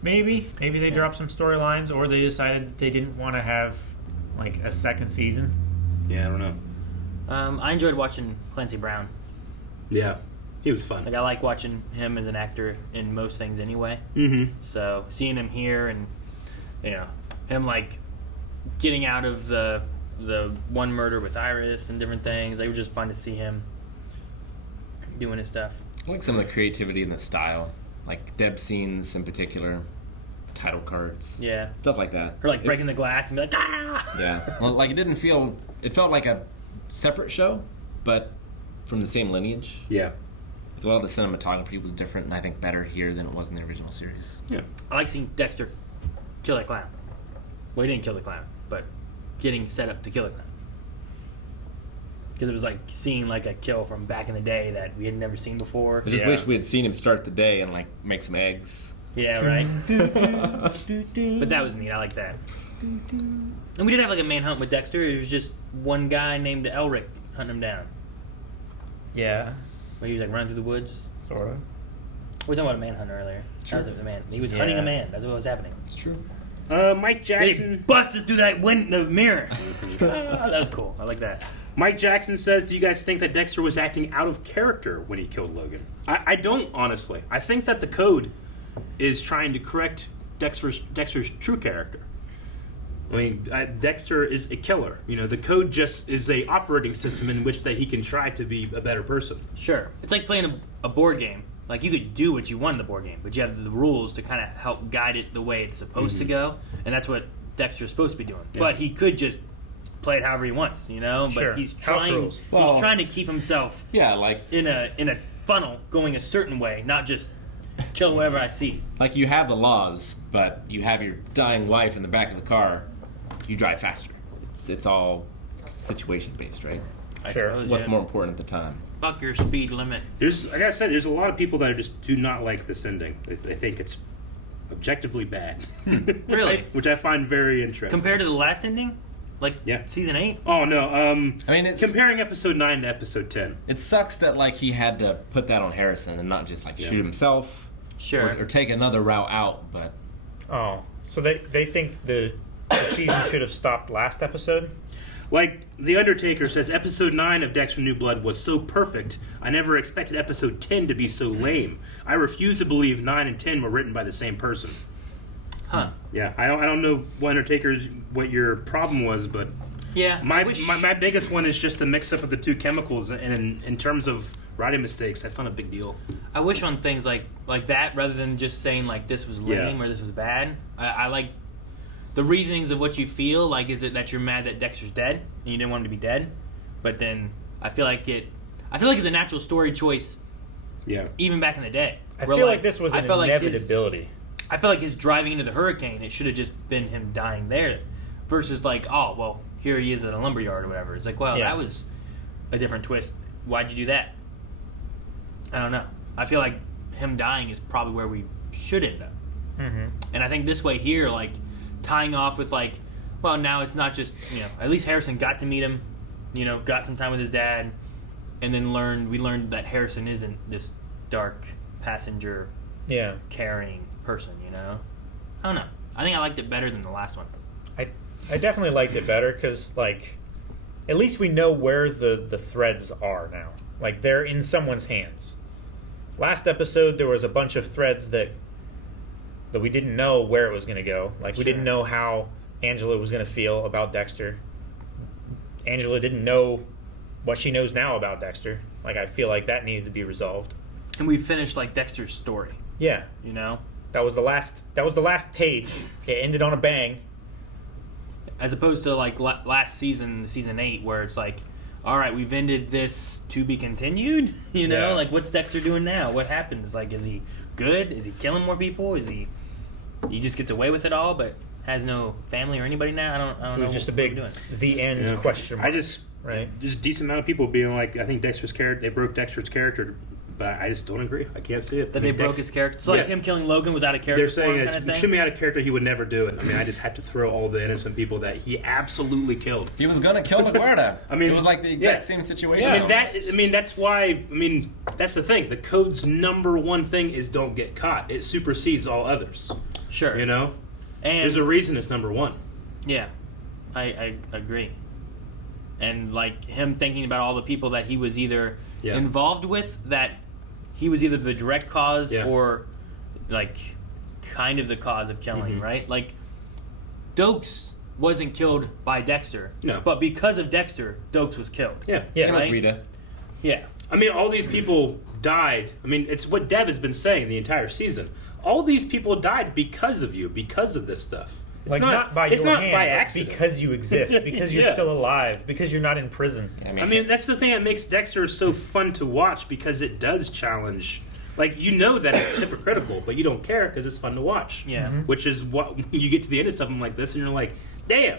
Maybe they dropped some storylines, or they decided that they didn't want to have like a second season. Yeah, I don't know. I enjoyed watching Clancy Brown. Yeah, he was fun. Like I like watching him as an actor in most things anyway. Mm-hmm. So seeing him here and him like getting out of the one murder with Iris and different things, it was just fun to see him doing his stuff. I like some of the creativity and the style, like Deb scenes in particular, title cards, stuff like that. Or like breaking the glass and be like, ah! Yeah, well, like it felt like a separate show, but from the same lineage. Yeah. A lot of the cinematography was different, and I think better here than it was in the original series. Yeah. I like seeing Dexter kill that clown. Well, he didn't kill the clown, but getting set up to kill the clown. Because it was like seeing like a kill from back in the day that we had never seen before. I just wish we had seen him start the day and like make some eggs. Yeah, right. But that was neat. I like that. And we did have like a manhunt with Dexter. It was just one guy named Elric hunting him down. Yeah. Where he was like running through the woods. Sort of. We were talking about a manhunt earlier. Sure. That was the man. He was hunting a man. That's what was happening. It's true. Mike Jackson They busted through that window mirror. That was cool. I like that. Mike Jackson says, do you guys think that Dexter was acting out of character when he killed Logan? I don't, honestly. I think that the code is trying to correct Dexter's true character. I mean, Dexter is a killer. You know, the code just is a operating system in which that he can try to be a better person. Sure. It's like playing a board game. Like, you could do what you want in the board game, but you have the rules to kind of help guide it the way it's supposed to go, and that's what Dexter's supposed to be doing. Yeah. But he could just play it however he wants, you know? But sure. he's House trying rules. he's trying to keep himself in a funnel going a certain way, not just kill whatever I see. Like, you have the laws, but you have your dying wife in the back of the car, you drive faster. It's all situation based, right? Sure. What's more important at the time? Fuck your speed limit. Like I said, there's a lot of people that just do not like this ending. They think it's objectively bad. Really? Which I find very interesting. Compared to the last ending? Like season 8? Oh, no. I mean, it's comparing episode 9 to episode 10. It sucks that like he had to put that on Harrison and not just like shoot himself. Sure. Or take another route out, but... Oh, so they think the season should have stopped last episode? Like, The Undertaker says, episode 9 of Dexter New Blood was so perfect, I never expected episode 10 to be so lame. I refuse to believe 9 and 10 were written by the same person. Huh. Yeah, I don't know what your problem was, but yeah, my biggest one is just the mix-up of the two chemicals, and in terms of writing mistakes, that's not a big deal. I wish on things like that, rather than just saying like this was lame or this was bad, I like the reasonings of what you feel. Like, is it that you're mad that Dexter's dead and you didn't want him to be dead? But then I feel like it's a natural story choice. Yeah. Even back in the day, I feel like this was an inevitability. I feel like his driving into the hurricane, it should have just been him dying there, versus like, oh well, here he is at a lumberyard or whatever. It's like, well, that was a different twist. Why'd you do that? I don't know. I feel like him dying is probably where we should end up. Mm-hmm. And I think this way here, like tying off with like, well, now it's not just, at least Harrison got to meet him, got some time with his dad, and then we learned that Harrison isn't this dark passenger, carrying person. I don't know. I think I liked it better than the last one. I definitely liked it better because, like, at least we know where the threads are now. Like, they're in someone's hands. Last episode, there was a bunch of threads that we didn't know where it was going to go. Like, we didn't know how Angela was going to feel about Dexter. Angela didn't know what she knows now about Dexter. Like, I feel like that needed to be resolved. And we finished, like, Dexter's story. Yeah. That was the last page. It ended on a bang. As opposed to, like, last season 8, where it's like, all right, we've ended this to be continued. Like, what's Dexter doing now? What happens? Like, is he good? Is he killing more people? Is he just gets away with it all, but has no family or anybody now? I don't know. It was just a big the end question mark. There's a decent amount of people being like, I think they broke Dexter's character, but I just don't agree. I can't see it. That they broke his character? So like him killing Logan was out of character. They're saying it shouldn't be out of character. He would never do it. I mean, I just had to throw all the innocent people that he absolutely killed. He was going to kill LaGuardia. It was like the exact same situation. That's why. That's the thing. The code's number one thing is don't get caught. It supersedes all others. Sure. And there's a reason it's number one. Yeah, I agree. And like him thinking about all the people that he was either involved with, that he was either the direct cause or like kind of the cause of killing, right? Like Dokes wasn't killed by Dexter, but because of Dexter, Dokes was killed. Yeah, Same with Rita. Yeah. All these people died. It's what Deb has been saying the entire season. All these people died because of you, because of this stuff. It's not by your hand, by accident. Because you exist, because you're still alive, because you're not in prison. That's the thing that makes Dexter so fun to watch, because it does challenge. Like, that it's hypocritical, but you don't care because it's fun to watch. Yeah. Which is what you get to the end of something like this, and you're like, damn,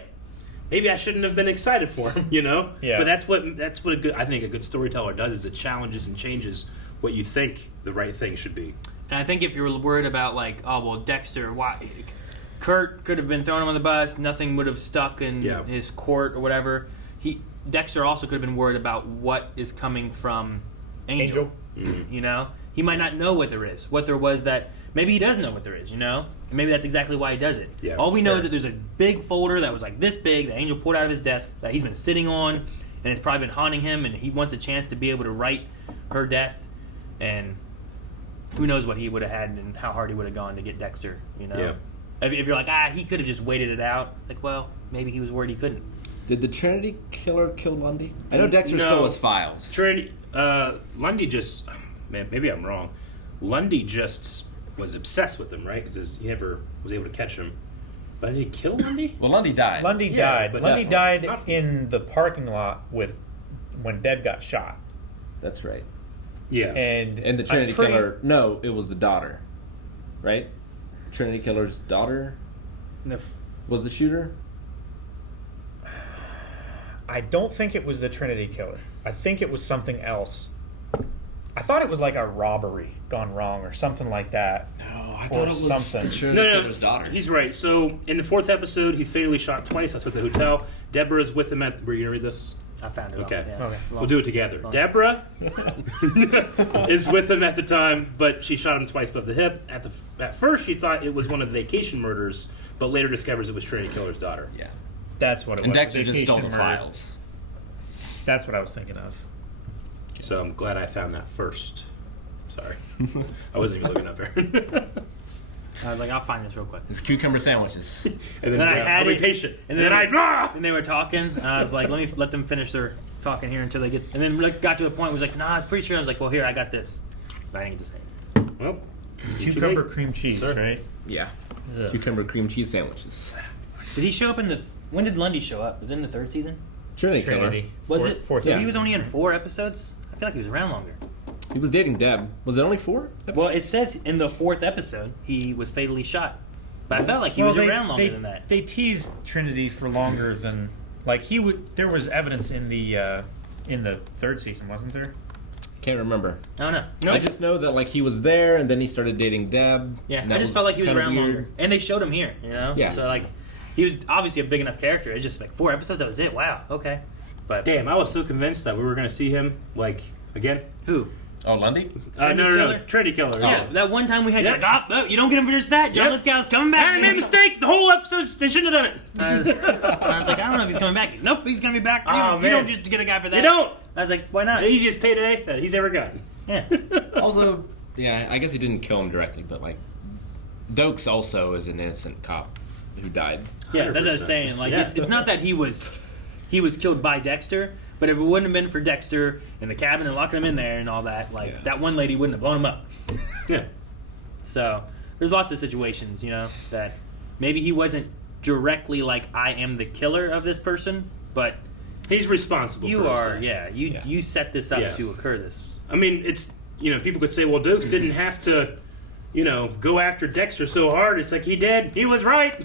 maybe I shouldn't have been excited for him, Yeah. But that's what I think a good storyteller does, is it challenges and changes what you think the right thing should be. And I think if you're worried about like, oh well, Dexter, why? Kurt could have been thrown him on the bus. Nothing would have stuck in his court or whatever. Dexter also could have been worried about what is coming from Angel. Mm-hmm. He might not know what there is. What there was that maybe he does know what there is. And maybe that's exactly why he does it. Yeah, all we know is that there's a big folder that was like this big that Angel pulled out of his desk that he's been sitting on, and it's probably been haunting him. And he wants a chance to be able to write her death. And who knows what he would have had and how hard he would have gone to get Dexter. Yeah. If you're like, he could have just waited it out. It's like, well, maybe he was worried he couldn't. Did the Trinity killer kill Lundy? I know Dexter stole his files. Trinity, Lundy just, maybe I'm wrong. Lundy just was obsessed with him, right? Because he never was able to catch him. But did he kill Lundy? Well, Lundy died. Lundy died. Lundy died in the parking lot when Deb got shot. That's right. Yeah. And the Trinity killer, no, it was the daughter, right? Trinity killer's daughter was the shooter? I don't think it was the Trinity killer. I think it was something else. I thought it was like a robbery gone wrong or something like that. No, I thought it was the Trinity killer's daughter. He's right. So in the 4th episode, he's fatally shot twice. That's at the hotel. Deborah's with him at... Were you going to read this? I found it. Okay. Okay. We'll do it together. Deborah is with him at the time, but she shot him twice above the hip. At first, she thought it was one of the vacation murders, but later discovers it was Trinity Killer's daughter. Yeah. That's what it was. And Dexter just stole the files. That's what I was thinking of. So I'm glad I found that first. Sorry. I wasn't even looking up there. I was like, I'll find this real quick. It's cucumber sandwiches. And then I'll be patient. And then they were talking. And I was like, let them finish their talking here until they get... And then got to a point where it was like, I was pretty sure. I was like, well, here, I got this. But I didn't get to say it. Well, cucumber cream cheese, right? Yeah. Cucumber cream cheese sandwiches. Did he show up in the... When did Lundy show up? Was it in the 3rd season? Trinity. Was it? Fourth So he was only in 4 episodes? I feel like he was around longer. He was dating Deb. Was it only 4? Well, it says in the 4th episode he was fatally shot. But I felt like he was around longer than that. They teased Trinity for longer than there was evidence in the 3rd season, wasn't there? Can't remember. I don't know. I just know that he was there, and then he started dating Deb. Yeah, I just felt like he was around longer, and they showed him here. Yeah. So he was obviously a big enough character. It's just 4 episodes. That was it. Wow. Okay. But damn, I was so convinced that we were going to see him again. Who? Oh, Lundy? No. Trinity Killer. Yeah, that one time we had you don't get him for just that. John Lithgow's coming back. I made a mistake. The whole episode, they shouldn't have done it. I was like, I don't know if he's coming back. Nope, he's going to be back. You don't just get a guy for that. You don't. I was like, why not? The easiest payday that he's ever gotten. Yeah. Also, yeah, I guess he didn't kill him directly, but Dokes also is an innocent cop who died. Yeah, that's what I was saying. It's not that he was killed by Dexter, but if it wouldn't have been for Dexter in the cabin and locking him in there and all that, that one lady wouldn't have blown him up. Yeah. So there's lots of situations, that maybe he wasn't directly I am the killer of this person, but he's responsible. You for are, his death. You set this up to occur. This. I mean, it's people could say, well, Dokes didn't have to. Go after Dexter so hard. It's he did. He was right.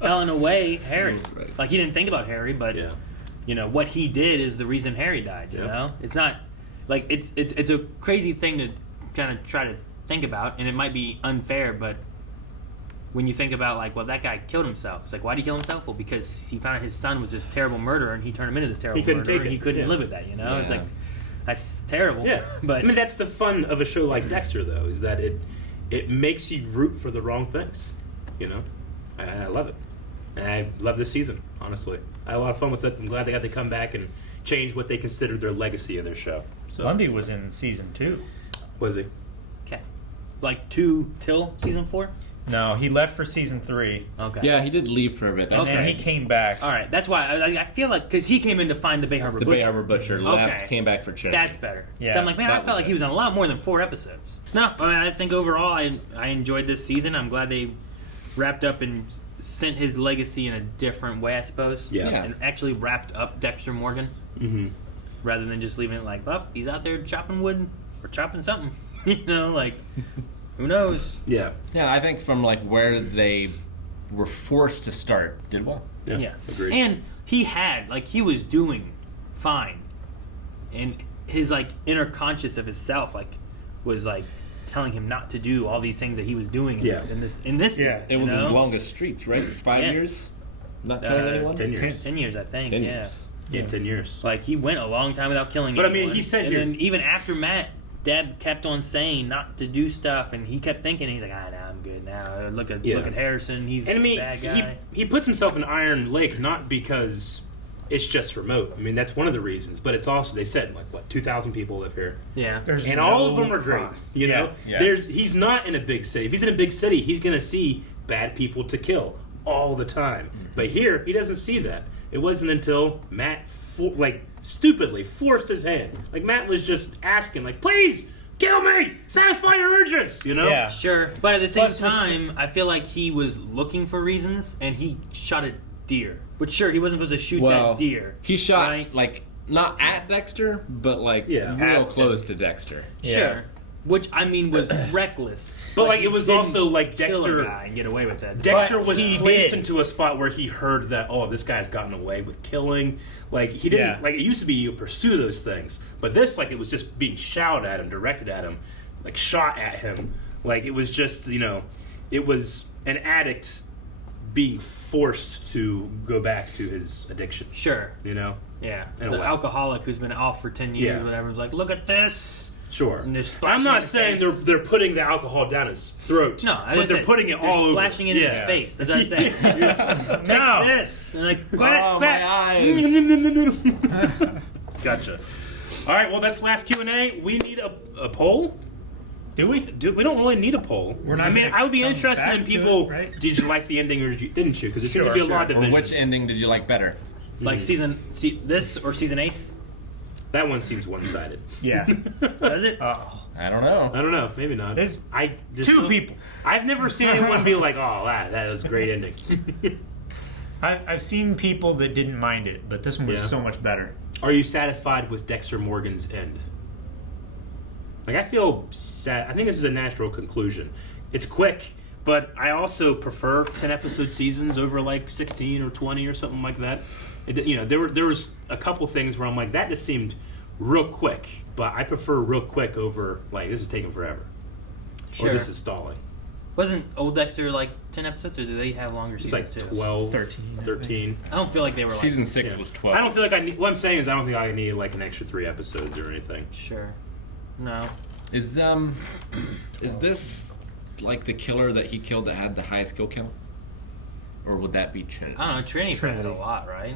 Well, in a way, Harry. Right. He didn't think about Harry, but what he did is the reason Harry died. You know, it's not it's a crazy thing to kind of try to think about, and it might be unfair, but when you think about that guy killed himself. It's why did he kill himself? Well, because he found out his son was this terrible murderer, and he turned him into this terrible murderer, and he couldn't live with that. It's that's terrible. Yeah, but I mean that's the fun of a show like Dexter, though, is that it makes you root for the wrong things. I love it, and I love this season. Honestly, I had a lot of fun with it. I'm glad they got to come back and change what they considered their legacy of their show. So Lundy was in season 2. Was he? Okay, 2 till season 4. No, he left for season 3. Okay. Yeah, he did leave for a bit. And then he came back. All right, that's why I feel because he came in to find the Bay Harbor Butcher. The Bay Harbor Butcher left, came back for Trinity. That's better. Yeah. So I'm man, I felt like he was in a lot more than 4 episodes. No, I think overall I enjoyed this season. I'm glad they wrapped up and sent his legacy in a different way, I suppose. Yeah. And actually wrapped up Dexter Morgan. Mm-hmm. Rather than just leaving it he's out there chopping wood or chopping something. Who knows? Yeah. Yeah, I think from like where they were forced to start did well. Yeah. Agreed. And he had, like, he was doing fine. And his, like, inner conscious of himself, like, was, like, telling him not to do all these things that he was doing in this season. It was his longest streak, right? 5 years? Not killing anyone? 10 years. 10 years, I think, 10 yeah. years. Yeah, 10 years. Like, he went a long time without killing But, I anyone. mean, he said and here... then even after Matt, Deb kept on saying not to do stuff, and he kept thinking, he's like, nah, I'm good now. Look at Harrison, he's a bad guy. He puts himself in Iron Lake not because it's just remote. I mean, that's one of the reasons. But it's also, they said, like, what, 2,000 people live here. Yeah. And all of them are great, you know? Yeah. He's not in a big city. If he's in a big city, he's going to see bad people to kill all the time. But here, he doesn't see that. It wasn't until Matt, stupidly forced his hand. Like, Matt was just asking, like, please, kill me! Satisfy your urges! You know? Yeah. Sure. But at the same time, I feel like he was looking for reasons, and he shot a deer. Which, sure, he wasn't supposed to shoot that deer. He shot, right? like, not at Dexter, but, like, real close to Dexter. Yeah. Sure. Which, I mean, was reckless. But, like, it was also, like, Dexter... a guy and get away with that. Dexter was placed into a spot where he heard that, oh, this guy's gotten away with killing. Like, he didn't... Like, it used to be you pursue those things. But this, like, it was just being shouted at him, directed at him, like, shot at him. Like, it was just, you know... It was an addict being forced to go back to his addiction. Sure. You know? Yeah. In a The way. alcoholic who's been off for 10 years or whatever was like, look at this! Sure. And they're I'm splashing not in his saying face. they're putting the alcohol down his throat. No, but they're putting it all over. splashing it in his face. That's what I'm saying. Take No. this. And like, Oh, my eyes. Gotcha. All right, well, that's last Q&A. We need a poll. Do we? We don't really need a poll. We're not I mean, gonna I would be come interested back in to people. it, right? Did you like the ending or didn't you? Because there seems to be a lot of Or division. which ending did you like better? Like this or season 8's? That one seems one-sided. Yeah. Does it? I don't know. I don't know. Maybe not. There's I just two people. I've never seen anyone be like, "Oh, that was a great ending." I've seen people that didn't mind it, but this one was Yeah. so much better. Are you satisfied with Dexter Morgan's end? Like, I feel sad. I think this is a natural conclusion. It's quick, but I also prefer 10-episode seasons over, like, 16 or 20 or something like that. There was a couple things where I'm like, that just seemed real quick, but I prefer real quick over, like, this is taking forever. Sure. Or this is stalling. Wasn't Old Dexter like 10 episodes, or did they have longer seasons too? It's like 12, 13. I don't feel like they were Season 6 was 12. I don't feel like what I'm saying is I don't think I need like an extra 3 episodes or anything. Sure. No. Is this like the killer that he killed that had the highest kill count? Or would that be Trinity? I don't know. Trinity had a lot, right?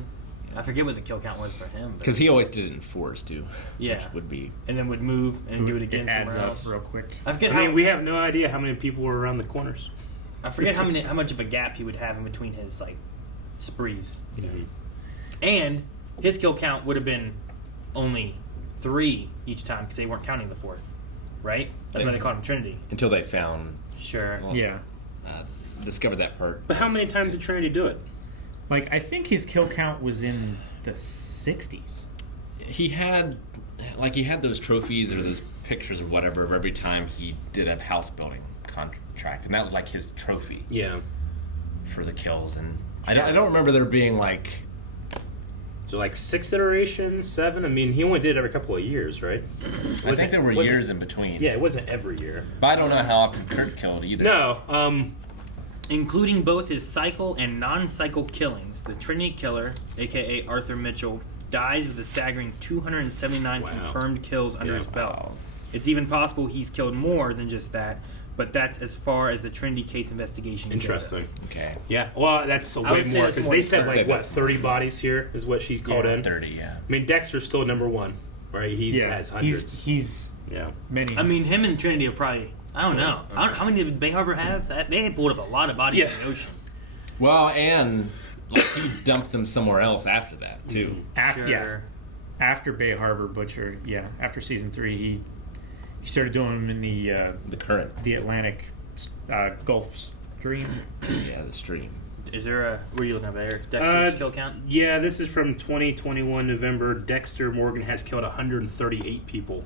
I forget what the kill count was for him. Because he always did it in fours too. Yeah. Which would be... And then would move and do it again somewhere else. Real quick. I mean, we have no idea how many people were around the corners. I forget how much of a gap he would have in between his like sprees. Mm-hmm. And his kill count would have been only 3 each time because they weren't counting the 4th, right? That's why they called him Trinity. Until they found... Sure. Well, yeah. Discovered that part. But how many times did Trinity do it? Like, I think his kill count was in the 60s. He had those trophies or those pictures or whatever of every time he did a house building contract, and that was like his trophy. Yeah. For the kills, and I don't remember there being like... So like 6 iterations, 7? I mean, he only did it every couple of years, right? I think there were years in between. Yeah, it wasn't every year. But I don't know how often Kurt killed either. No, including both his cycle and non-cycle killings, the Trinity Killer, a.k.a. Arthur Mitchell, dies with a staggering 279 confirmed kills under his belt. It's even possible he's killed more than just that, but that's as far as the Trinity case investigation goes. Interesting. Okay. Yeah, well, that's way more, because they said, like, what, 30 bodies here is what she's called in? 30, yeah. I mean, Dexter's still number 1, right? He has hundreds. He's many. I mean, him and Trinity are probably... I don't know. How many did Bay Harbor have? They had pulled up a lot of bodies in the ocean. Well, and like, he dumped them somewhere else after that, too. After Bay Harbor Butcher, after season 3, he started doing them in the current, the Atlantic Gulf Stream. Yeah, the stream. Is there were you looking at there? Dexter's kill count? Yeah, this is from 2021 November. Dexter Morgan has killed 138 people.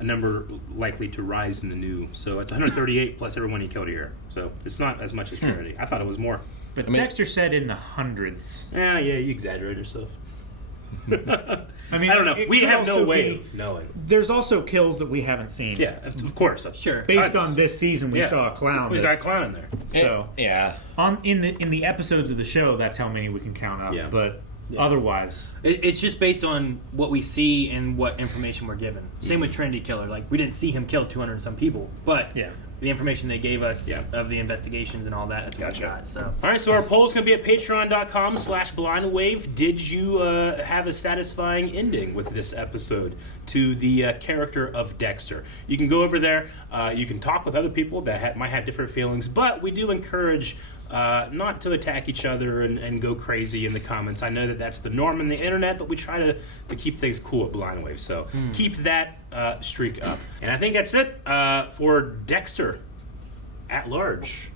A number likely to rise in the new. So it's 138 plus everyone he killed here. So it's not as much as Trinity. I thought it was more. But Dexter said in the hundreds. Yeah, you exaggerate yourself. I mean, I don't know. We have no way of knowing. There's also kills that we haven't seen. Yeah, of course. Sure. Based on this season, we saw a clown. We got a clown in there. So in the episodes of the show, that's how many we can count up. Yeah. But otherwise, it's just based on what we see and what information we're given. Same with Trinity Killer. Like, we didn't see him kill 200 and some people, but the information they gave us of the investigations and all that, that's what we got. So. All right, so our poll is going to be at patreon.com/blindwave. Did you have a satisfying ending with this episode to the character of Dexter? You can go over there. You can talk with other people that might have different feelings, but we do encourage not to attack each other and go crazy in the comments. I know that that's the norm in the internet, but we try to keep things cool at Blindwave. So keep that streak up. And I think that's it for Dexter at large.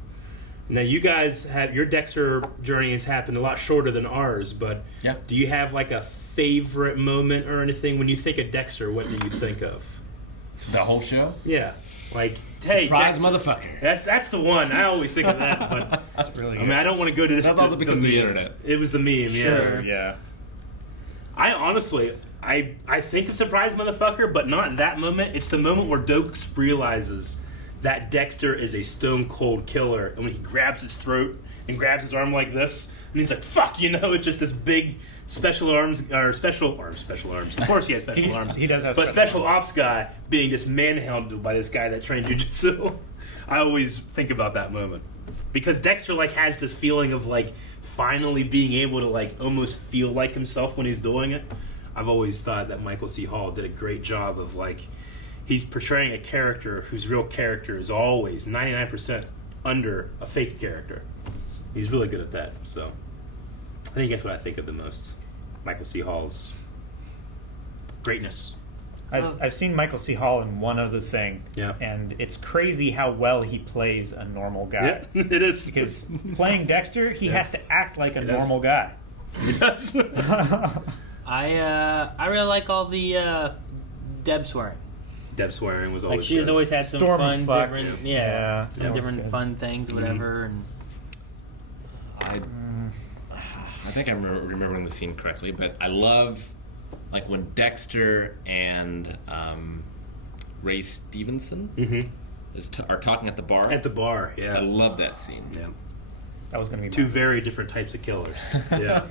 Now, you guys have your Dexter journey has happened a lot shorter than ours, but do you have like a favorite moment or anything? When you think of Dexter, what do you think of? The whole show? Yeah. Like, hey, surprise, Dexter, motherfucker. That's the one. I always think of that, but that's really good. I mean, I don't want to go to this. That's also because of the internet. It was the meme, Sure. yeah. I honestly, I think of surprise, motherfucker, but not that moment. It's the moment where Dokes realizes that Dexter is a stone cold killer, and when he grabs his throat and grabs his arm like this, and he's like, "Fuck," it's just this big special arms. Of course, he has special arms. He does have, but special ops guy being just manhandled by this guy that trained jujitsu. I always think about that moment because Dexter has this feeling of finally being able to almost feel like himself when he's doing it. I've always thought that Michael C. Hall did a great job of he's portraying a character whose real character is always 99% under a fake character. He's really good at that. So I think that's what I think of the most. Michael C. Hall's greatness. I've seen Michael C. Hall in one other thing, and it's crazy how well he plays a normal guy. Yeah, it is. Because playing Dexter, he has to act like a normal guy. He does. I really like all the Deb swearing. Deb swearing was Like always she's good. always had some Storm fun, fuck. different, Yeah, some that was different good. fun things, whatever. And I think I'm remembering the scene correctly, but I love like when Dexter and Ray Stevenson are talking at the bar. At the bar, yeah. I love that scene. Yeah. That was going to be Two very different types of killers. Yeah.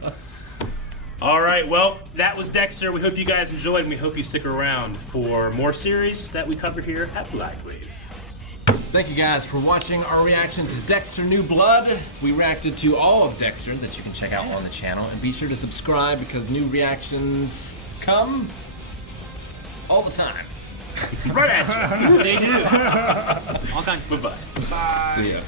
All right, well, that was Dexter. We hope you guys enjoyed, and we hope you stick around for more series that we cover here at Blackwave. Thank you guys for watching our reaction to Dexter New Blood. We reacted to all of Dexter that you can check out on the channel. And be sure to subscribe because new reactions come all the time. Right at you. they do. All kinds. Bye-bye. See ya.